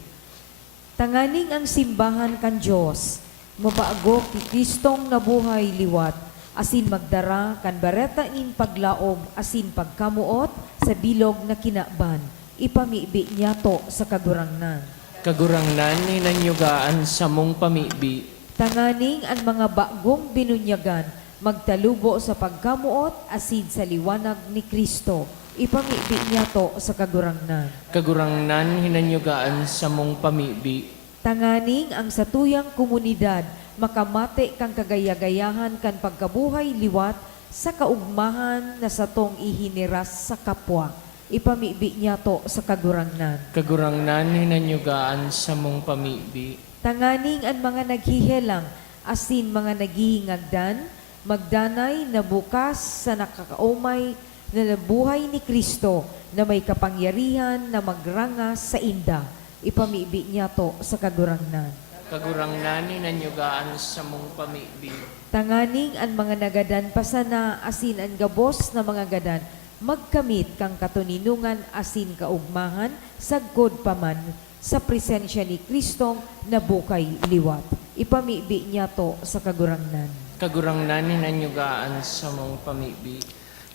Tanganing ang simbahan kan Diyos, mabago ki Kristong nabuhay liwat, asin magdara kan bareta in paglaom, asin pagkamuot sa bilog na kinaban, ipamibi niya to sa kagurangnan. Kagurangnan, hinanyugaan sa mong pamibi. Tanganing ang mga bagong binunyagan, magtalubo sa pagkamuot, asin sa liwanag ni Kristo, ipamibi niya to sa kagurangnan. Kagurangnan, hinanyugaan sa mong pamibi. Tanganing ang satuyang komunidad, makamate kang kagayagayahan kan pagkabuhay liwat sa kaugmahan na satong ihiniras sa kapwa. Ipamibi niya to sa kagurangnan. Kagurangnan hinanyugaan sa mong pamibi. Tanganing ang mga naghihelang, asin mga naghihingagdan, magdanay na bukas sa nakakaumay na buhay ni Kristo na may kapangyarihan na magrangas sa inda. Ipamibi niya to sa kagurangnan. Kagurangnan hinanyugaan sa mong pamibi. Tanganing ang mga nagadan pasana asin ang gabos na mga gadan, magkamit kang katuninungan asin kaugmahan, sagkod paman sa presensya ni Kristong na bukay liwat. Ipamibi niya to sa kagurangnan. Kagurangnan hinanyugaan sa mong pamibi.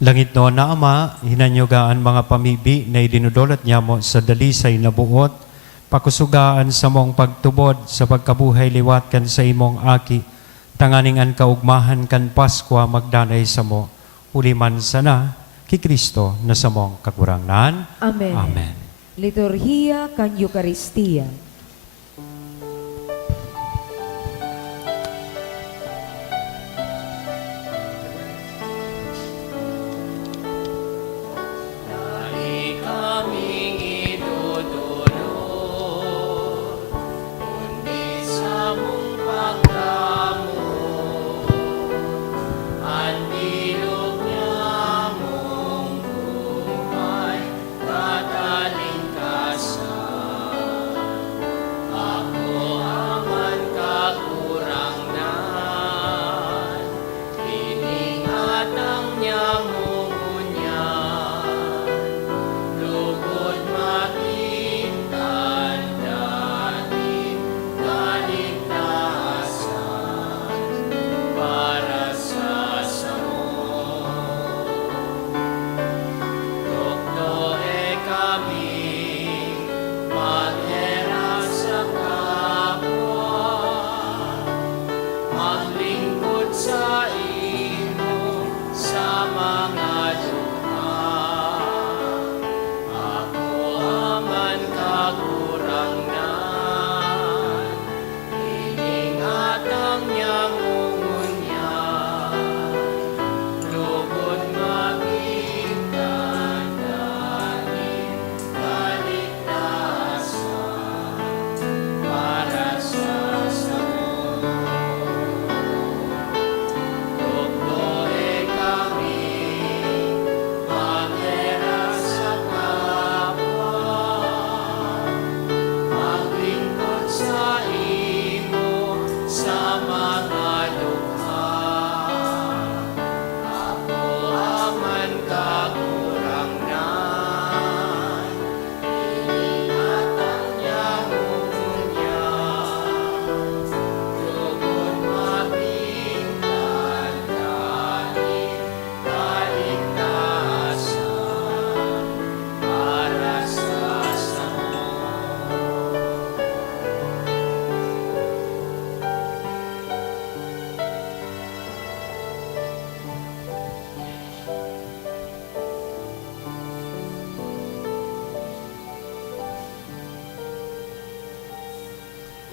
Langit no na Ama, hinanyugaan mga pamibi na idinudulot niya mo sa dalisay na buot, pakusugaan sa mong pagtubod sa pagkabuhay liwat kan sa imong aki, tanganing an kaugmahan kan Paskwa magdanay sa mo, uliman sana, ki Kristo na sa mong kagurangnan. Amen. Amen. Liturhiya kan Eucharistia.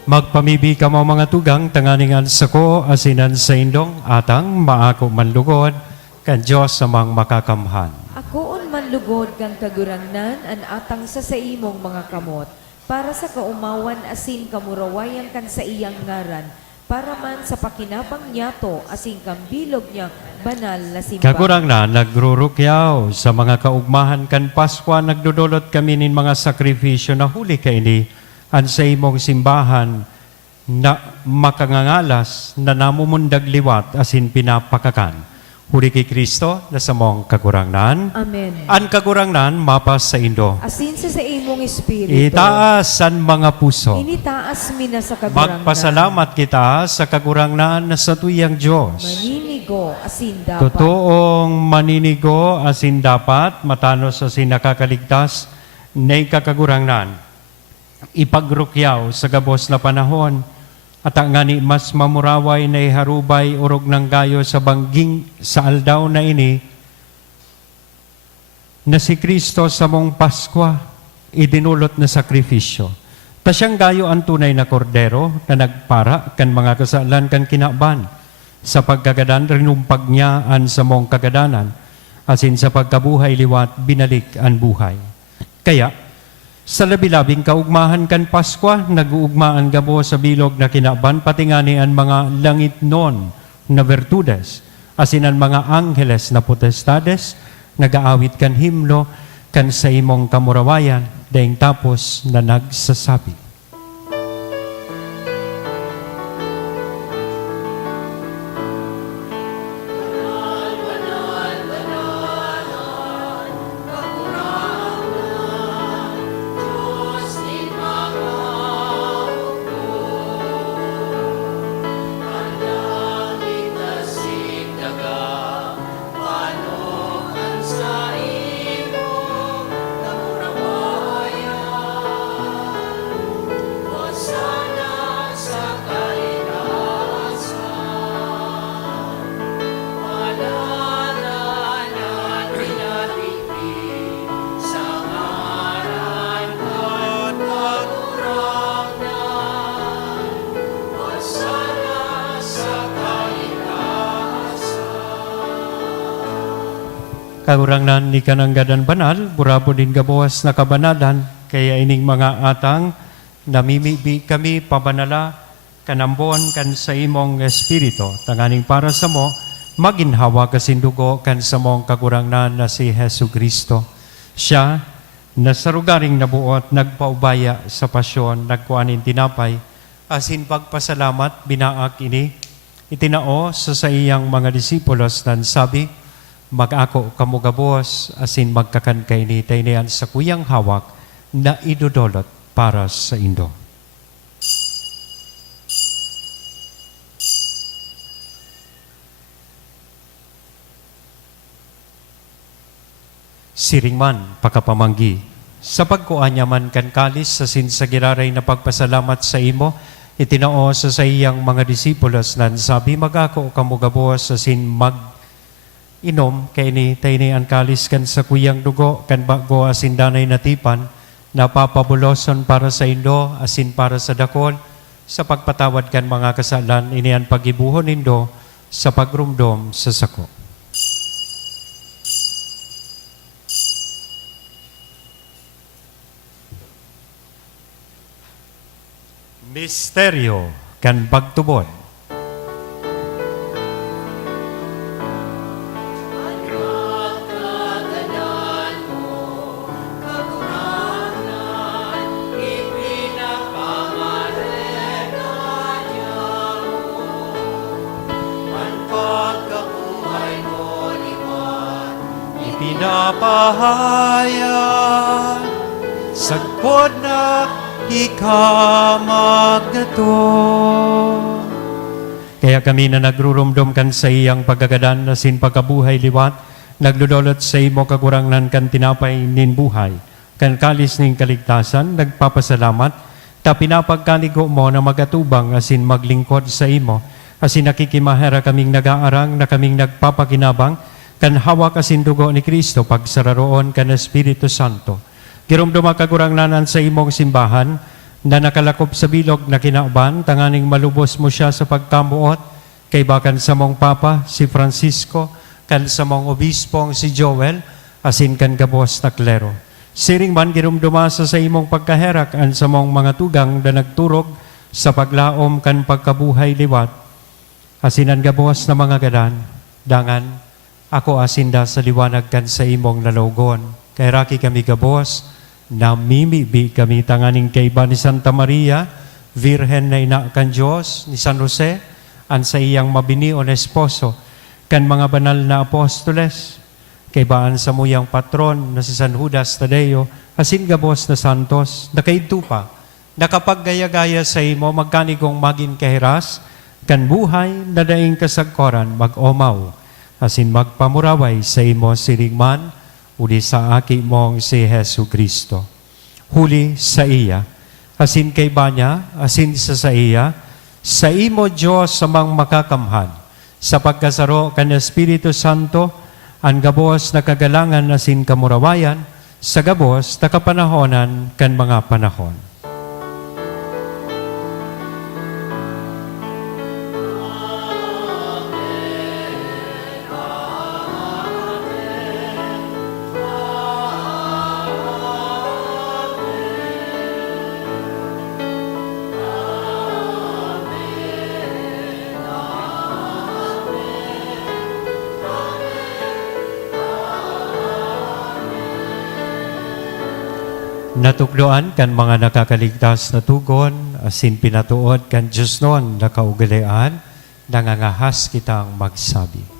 Magpamibi ka mo mga tugang, tanganingan sa ko, asinan sa indong, atang maako manlugod, kan Diyos samang makakamhan. Akoon manlugod kang kagurangnan an atang sa imong mga kamot, para sa kaumawan asin kamurawayan kan sa iyang ngaran, para man sa pakinabang niyato asin kambilog niya banal na simbahan. Kagurang na, nagrurukyaw sa mga kaugmahan kan Paskwa, nagdudulot kami nin mga sakripisyo na huli ka ini, an sa imong simbahan na makangangalas na namumundag liwat asin pinapakakan. Huli kay Kristo na sa mong kagurangnan. Amen. An kagurangnan mapas sa indo. Asin sa imong espiritu. Itaas ang mga puso. Initaas mi na sa kagurangnan. Magpasalamat kita sa kagurangnan na sa tuyang Diyos. Maninigo asin dapat. Totoong maninigo asin dapat, matanos asin nakakaligtas, na ikakagurangnan. Ipagrukyaw sa gabos na panahon, at ang ngani mas mamuraway na iharubay urog ng gayo sa bangging sa aldaw na ini, na si Kristo sa mong Paskwa, idinulot na sakripisyo. Ta siyang gayo ang tunay na kordero na nagpara kan mga kasalan kan kinaban. Sa pagkagadan, rinumpag niya an sa mong kagadanan, asin sa pagkabuhay liwat, binalik ang buhay. Kaya, sa labi-labing kaugmahan kan Paskwa, nag-uugmaan gabo sa bilog na kinaban, pati nga ni ang mga langit non na virtudes, asin ang mga angheles na potestades, nag-aawit kan himno, kan sa imong kamurawayan, daing tapos na nagsasabi. Kagurangnan ni kananggadan banal, burabo din gabawas na kabanadan, kaya ining mga atang namimibi kami pabanala, kanambon kan sa imong espiritu, tanganing para sa mo, maginhawa kasindugo kan sa mong kagurangnan na si Hesu Kristo. Siya, na sa rugaring nabuot, nagpaubaya sa pasyon, nagkuanin tinapay, asin pagpasalamat, binaak ini, itinao sa iyang mga disipulos nan sabi, mag-ako kamugabos asin magkakan kay ni taynian sa kuyang hawak na idudolot para sa indo. Siringman pakapamanggi sa pagkuanya man kan kalis sa sinsagiraray na pagpasalamat sa imo itinao sa iyang mga disipulos nan sabi mag-ako kamugabos asin inom kay ni tayni ang kalis kan sa kuyang dugo kan bago asin danay natipan napapabuloson para sa indo asin para sa dakol sa pagpatawad kan mga kasalan ini ang pagibuhon indo sa pagrumdom sa sako. Misteryo kan pagtubod. Pinapahayan sagpod na ikamagdato. Kaya kami na nagrurumdum kan sa iyang pagkagadan na sin pagkabuhay liwat, nagludolot sa imo kagurangnan kan tinapay nin buhay, kan kalis ning kaligtasan, nagpapasalamat, ta pinapagkaligo mo na magatubang asin maglingkod sa imo, asin nakikimahera kaming nag-aarang na kaming nagpapakinabang, kan hawak asin dugo ni Kristo pagsararoon kan Espiritu Santo. Girumduma kagurangnanan sa imong simbahan na nakalakop sa bilog na kinauban, tanganing malubos mo siya sa pagkamuot, kay bakan sa mong Papa, si Francisco, kan sa mong Obispong si Joel, asin kan gabos na klero. Siring man girumduma sa imong pagkaherak an sa mong mga tugang na nagturog sa paglaom kan pagkabuhay liwat, asin ang gabos na mga gadan, dangan, ako asinda sa liwanag kan sa imong lalogon. Kay raki kami gabos, namimibi kami tanganing kay iba ni Santa Maria, Virhen na ina kan Diyos, ni San Jose, an sa iyang mabinion esposo, kan mga banal na apostoles, kay baan sa muyang patron na si San Judas Tadeo, asin gabos na santos, na kay tupa, nakapaggaya-gaya sa imo, magkanigong maging kahiras, kan buhay na daing kasagkoran mag-omaw, asin magpamuraway sa imo siringman, uli sa aki mong si Hesu Kristo. Huli sa iya, asin kay banya, asin sa iya, sa imo Diyos samang makakamhan, sa pagkasaro kan Espiritu Santo, ang gabos na kagalangan asin kamurawayan, sa gabos na kapanahonan kan mga panahon. Natukdoan kan mga nakakaligtas na tugon, asin pinatuod kan Diyos noon nakaugalian, nangangahas kitang magsabi.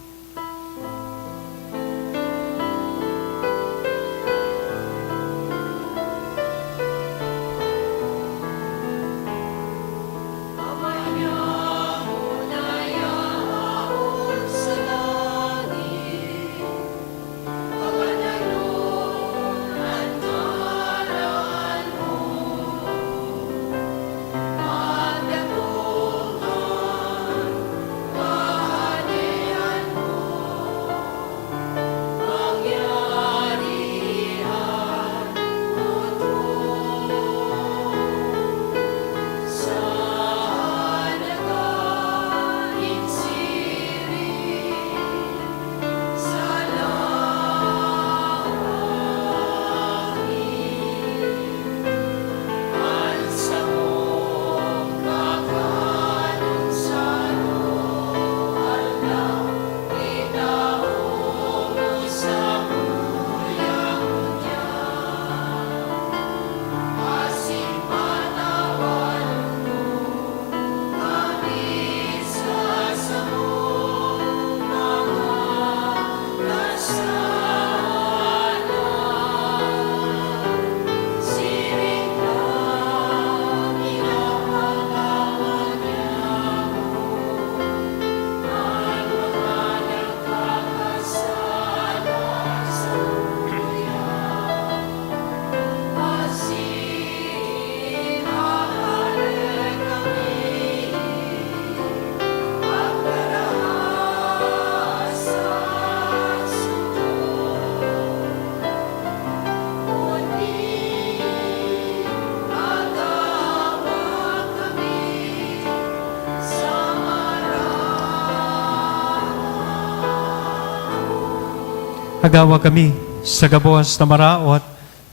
Agawa kami sa gabos na maraot,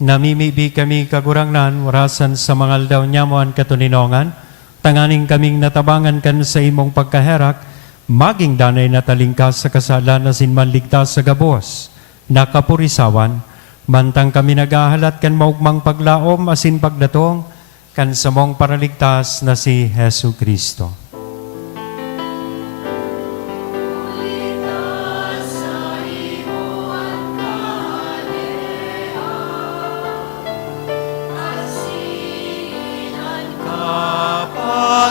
namimibi kami kagurangnan, warasan sa mga aldaw nyamuan katuninongan, tanganing kaming natabangan kan sa imong pagkaherak, maging danay na talingkas sa kasalan na sinmanligtas sa gabos, nakapurisawan, mantang kami nagahalat kan maugmang paglaom asin pagdatong, kan samong paraligtas na si Hesu Kristo.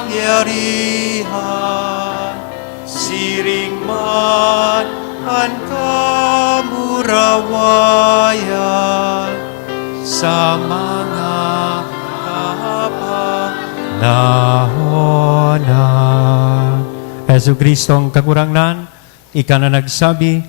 Kapangyarihan, siring man, an kamurawayan, sa mga kapanahonan. Hesu Kristong kagurangnan, ika na nagsabi,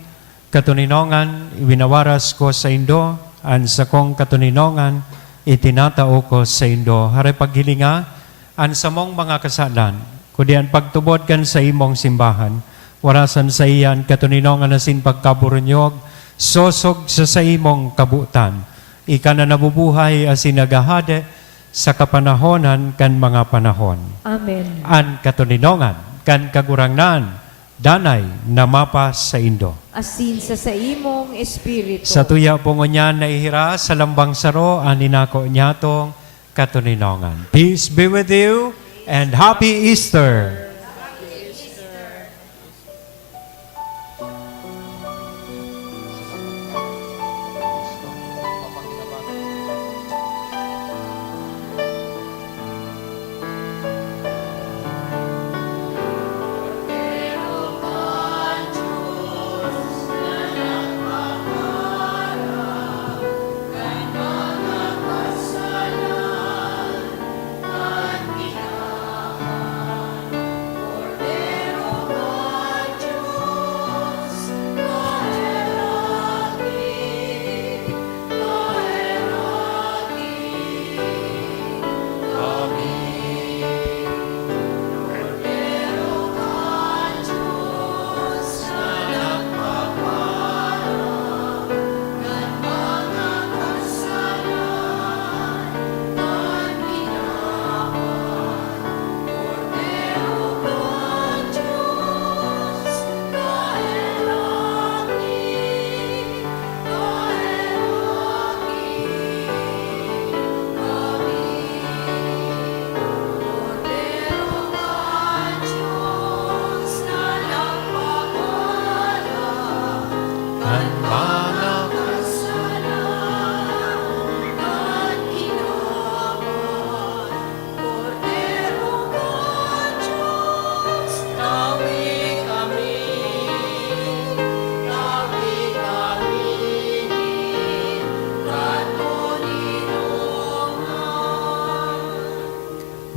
katuninongan, ibinawaras ko sa Indo, an sa kong katuninongan, itinatao ko sa Indo. Hare paghilinga, an samong mga kasalan, kudian pagtubod kan sa imong simbahan, warasan sa iyan katuninongan asin pagkaburunyog, sosog sa imong kabutan, ika na nabubuhay asin nagahade sa kapanahonan kan mga panahon. Amen. An katuninongan kan kagurangnan, danay na mapas sa Indo. Asin sa imong espiritu. Sa tuya po ngunyan na ihira sa lambang saro, aninako niya tong katuninongan. Peace be with you and happy Easter!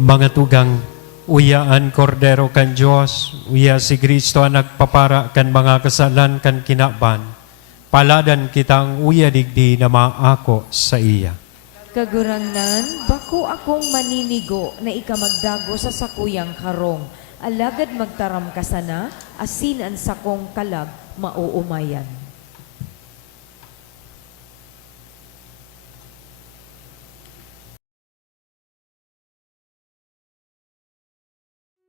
Mga tugang, uyaan kordero kan Diyos, uya si Kristo ang nagpapara kan mga kasalan kan kinaban. Paladan kitang uya digdi na maako sa iya. Kagurangnan, bako akong maninigo na ikamagdago sa sakuyang karong. Alagad magtaram ka sana, asin ang sakong kalag mauumayan.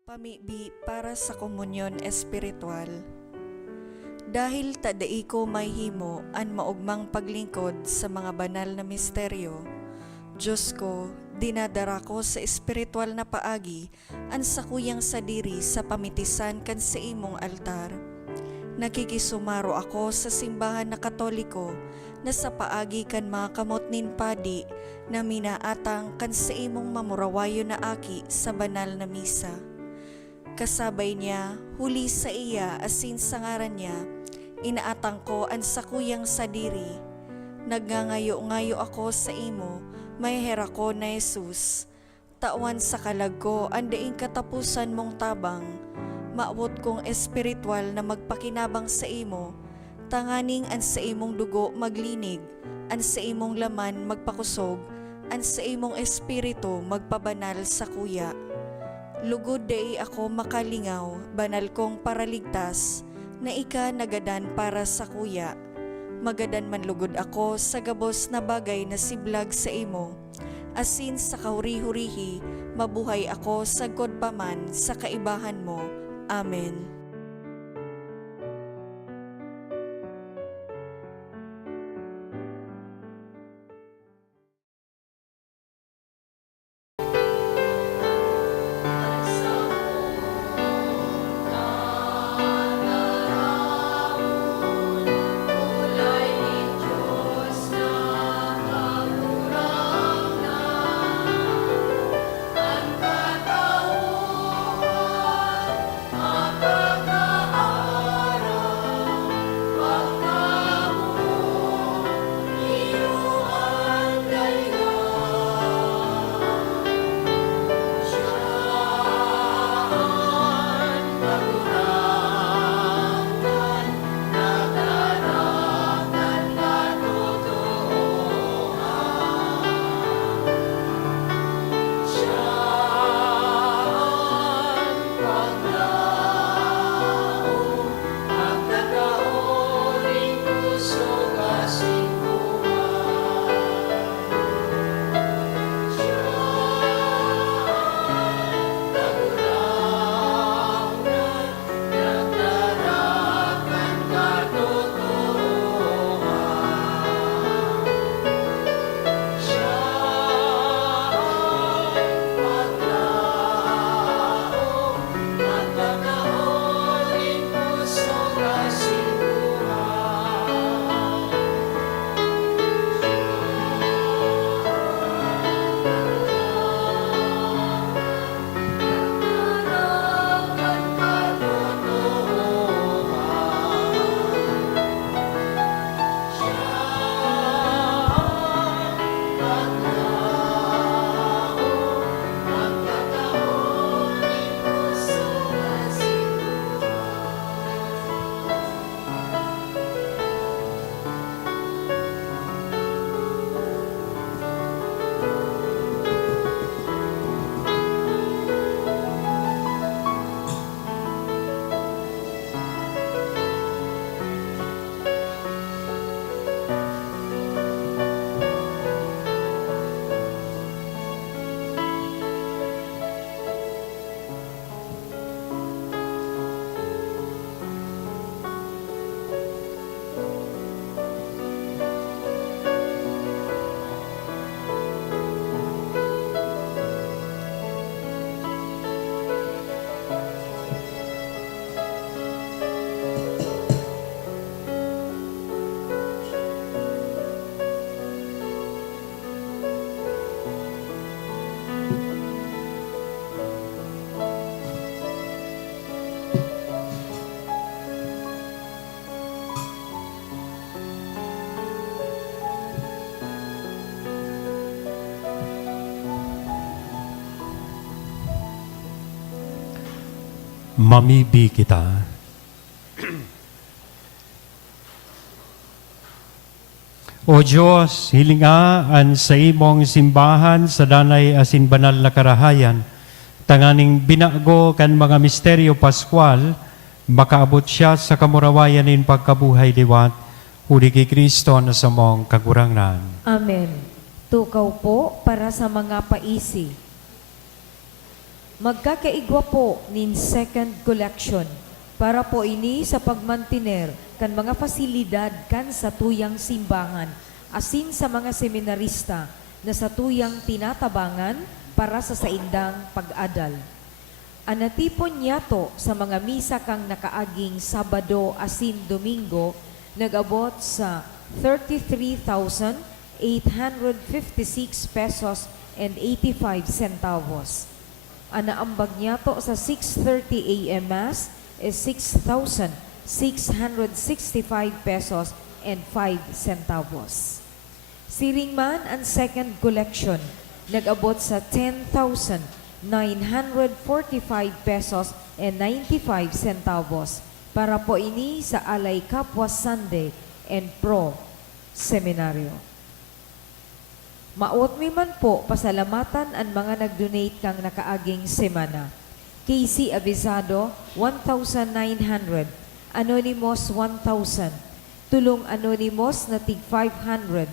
Pamibi para sa komunyon espiritual. Dahil tadai ko may himo an maugmang paglingkod sa mga banal na misteryo, Diyos ko, dinadara ko sa espiritual na paagi an sakuyang sadiri sa pamitisan kan sa imong altar. Nakikisumaro ako sa simbahan na Katoliko na sa paagi kan mga kamot nin padi na minaatang kan sa imong mamurawayo na aki sa banal na misa. Kasabay niya, huli sa iya asin sa ngaran niya, inaatang ko ang sakuyang sadiri. Nagngangayo-ngayo ako sa imo, may hera ko na Jesus. Tawan sa kalag ko, andaing katapusan mong tabang. Maawot kong espiritual na magpakinabang sa imo, tanganing an sa imong dugo maglinig, an sa imong laman magpakusog, an sa imong espiritu magpabanal sa kuya. Lugod dai ako makalingaw, banal kong paraligtas, na ika nagadan para sa kuya. Magadan man lugod ako sa gabos na bagay na siblag sa imo. Asin sa kahuri-hurihi, mabuhay ako sa godpaman sa kaibahan mo. Amen. Ang katauhan, mamibi kita. O Diyos, hilingaan sa imong simbahan sa danay asin banal na karahayan, tanganing binago kan mga misteryo Pascual, makaabot siya sa kamurawayan in pagkabuhay liwat, huli kay Kristo na sa mong kagurangan. Amen. Tukaw po para sa mga paisi. Magkakaigwa po nin second collection para po ini sa pagmantiner kan mga fasilidad kan sa tuyang simbahan asin sa mga seminarista na sa tuyang tinatabangan para sa saindang pag-adal. Anatipon niyato sa mga misa kang nakaaging Sabado asin Domingo nag-abot sa 33,856 pesos and 85 centavos. Anaambag niyato sa 6:30 a.m. Mass is 6,665 pesos and 5 centavos. Siringman ang second collection nag-abot sa 10,945 pesos and 95 centavos para po ini sa Alay Kapwa Sunday and Pro Seminaryo. Maot mi man po pasalamatan ang mga nag-donate kang nakaaging semana. Casey Abisado, 1,900. Anonymous, 1,000. Tulong Anonymous na tig 500.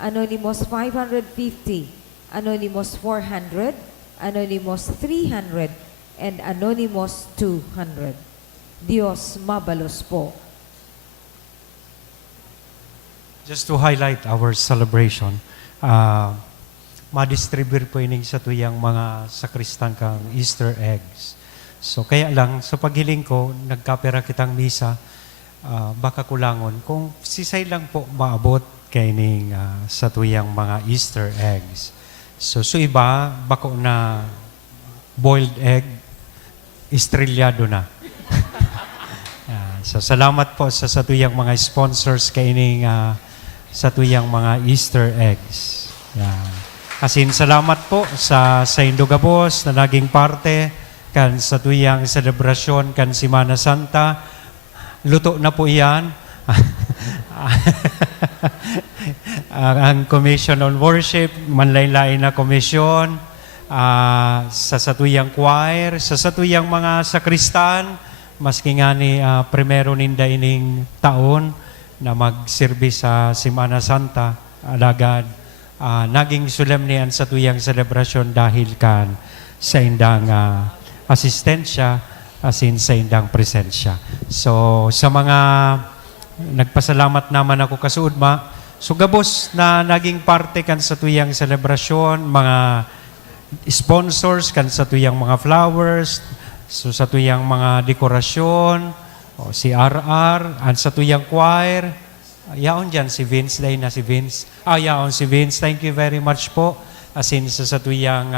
Anonymous, 550. Anonymous, 400. Anonymous, 300. And Anonymous, 200. Diyos mabalos po. Just to highlight our celebration, ma-distribute po ining sa tuyang mga sakristan kang Easter eggs. So kaya lang, sa paghiling ko, nagkapera kitang misa, baka kulangon. Kung sisay lang po maabot kay ning sa tuyang mga Easter eggs. So iba, bako na boiled egg, estrelyado na. So salamat po sa tuyang mga sponsors kay ning sa tuyang mga Easter eggs. Yan. Asin salamat po sa Indogabos na naging parte kan sa tuyang selebrasyon kan Semana Santa. Luto na po iyan. Ang Commission on Worship, manlain-lain na komisyon, sa tuyang choir, sa tuyang mga sakristan, maski nga ni primero ninda ining taon, na magserbi sa Semana Santa, alagad, naging solemnian sa tuyang selebrasyon dahil kan sa indang asistensya, asin sa indang presensya. So, sa mga nagpasalamat naman ako kasuudma, so gabos na naging parte kan sa tuyang selebrasyon, mga sponsors kan sa tuyang mga flowers, so sa tuyang mga dekorasyon, si RR, and sa tuyang choir, yaon dyan si Vince, dahil na si Vince. Yaon si Vince, thank you very much po. Asin sa tuyang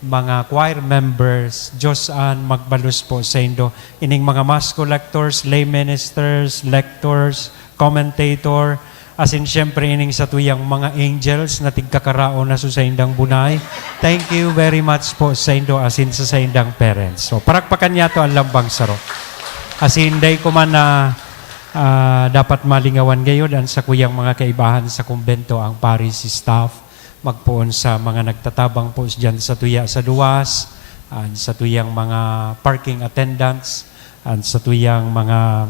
mga choir members, Diyos an magbalus po sa indo. Ining mga mass collectors, lay ministers, lectors, commentator, asin syempre ining sa tuyang mga angels na tigkakarao na sa indang bunay. Thank you very much po sa indo, asin sa indang parents. So parakpakan niya to ang lambang saro. Asin day ko man na dapat malingawan ngayon ang sa kuyang mga kaibahan sa kumbento ang parish staff, magpuon sa mga nagtatabang po dyan sa tuya sa duwas, sa tuyang mga parking attendants, sa tuyang mga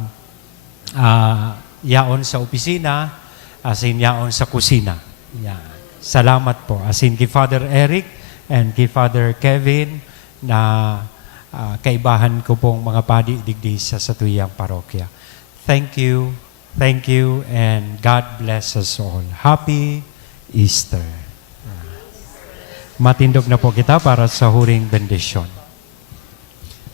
yaon sa opisina, asin yaon sa kusina. Yeah. Salamat po. Asin kay Father Eric and kay Father Kevin na kaibahan ko pong mga padi digdi sa tuyang parokya. Thank you, and God bless us all. Happy Easter. Matindog na po kita para sa huring bendisyon.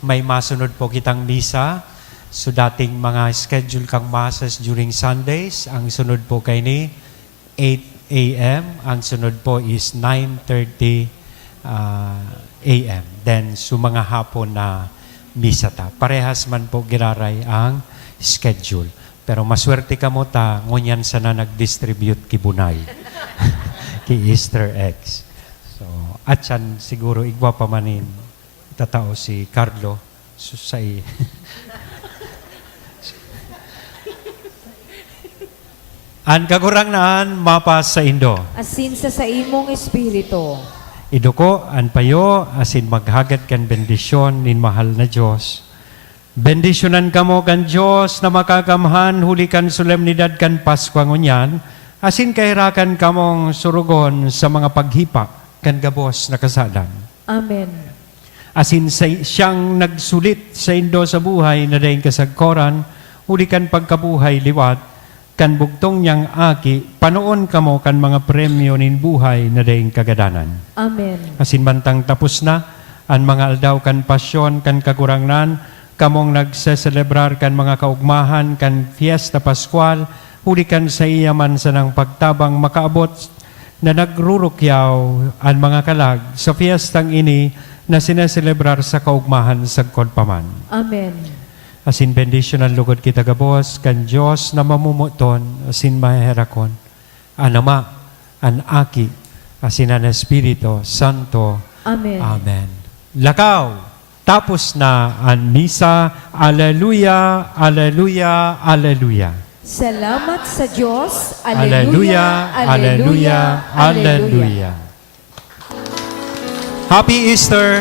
May masunod po kitang misa. So dating mga schedule kang masses during Sundays, ang sunod po kay ni 8 a.m. Ang sunod po is 9:30 a.m. Then, mga hapon na misa ta. Parehas man po giraray ang schedule. Pero maswerte ka mo ta, ngunyan sana nag-distribute kibunay. Ki Easter eggs. So, at yan siguro igwa pa manin tatao si Carlo susay. An kagurangnan mapas sa Indo. Asin sa imong espiritu. Iduko an payo asin maghagat kan bendisyon nin mahal na Dios. Bendisyonan kamo kan Dios na makakamhan huli kan solemnidad kan Pasko ngunyan, asin kahirakan kamong surugon sa mga paghipa kan gabos na kasalan. Amen. Asin siyang nagsulit sa Indo sa buhay na daing kasagkoran, huli kan pagkabuhay liwat, kan bugtong niyang aki, panoon kamo kan mga premyo nin buhay na daing kagadanan. Amen. Asin bantang tapos na, ang mga aldaw kan pasyon, kan kagurangnan, kamong nagseselebrar kan mga kaugmahan, kan fiesta pascual, huli kan sa iyaman sa ng pagtabang makaabot na nagrurukyaw ang mga kalag sa fiestang ini na sineselebrar sa kaugmahan sa kodpaman. Amen. Asin bendisyon ang lugod kita gabos, kan Diyos na mamumuton, asin maherakon, an Ama, an Aki, asin an Espiritu Santo. Amen. Amen. Lakaw, tapos na ang misa. Alleluia, alleluia, alleluia. Salamat sa Diyos. Alleluia, alleluia, alleluia. Happy Easter!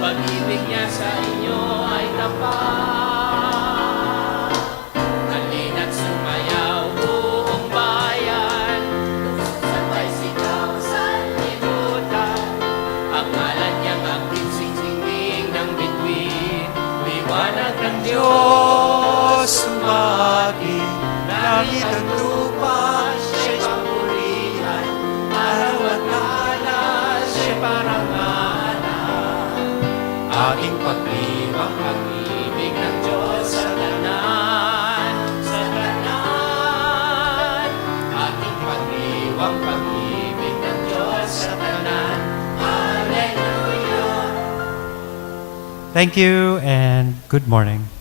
Pag-ibig niya sa inyo ay tapat. Halina't sumayaw buong bayan, sabay sigaw sa libutan. Ang ngalan niyang aking singsinging ng bituin, liwanag ng Diyos sumagi. Langit at lupa, siya'y papurihan. Araw at alay, siya'y parangalan. Ating pagdiwang pag-ibig ng Diyos sa tanan, sa tanan. Ating pagdiwang pag-ibig ng Diyos sa tanan. Hallelujah. Thank you and good morning.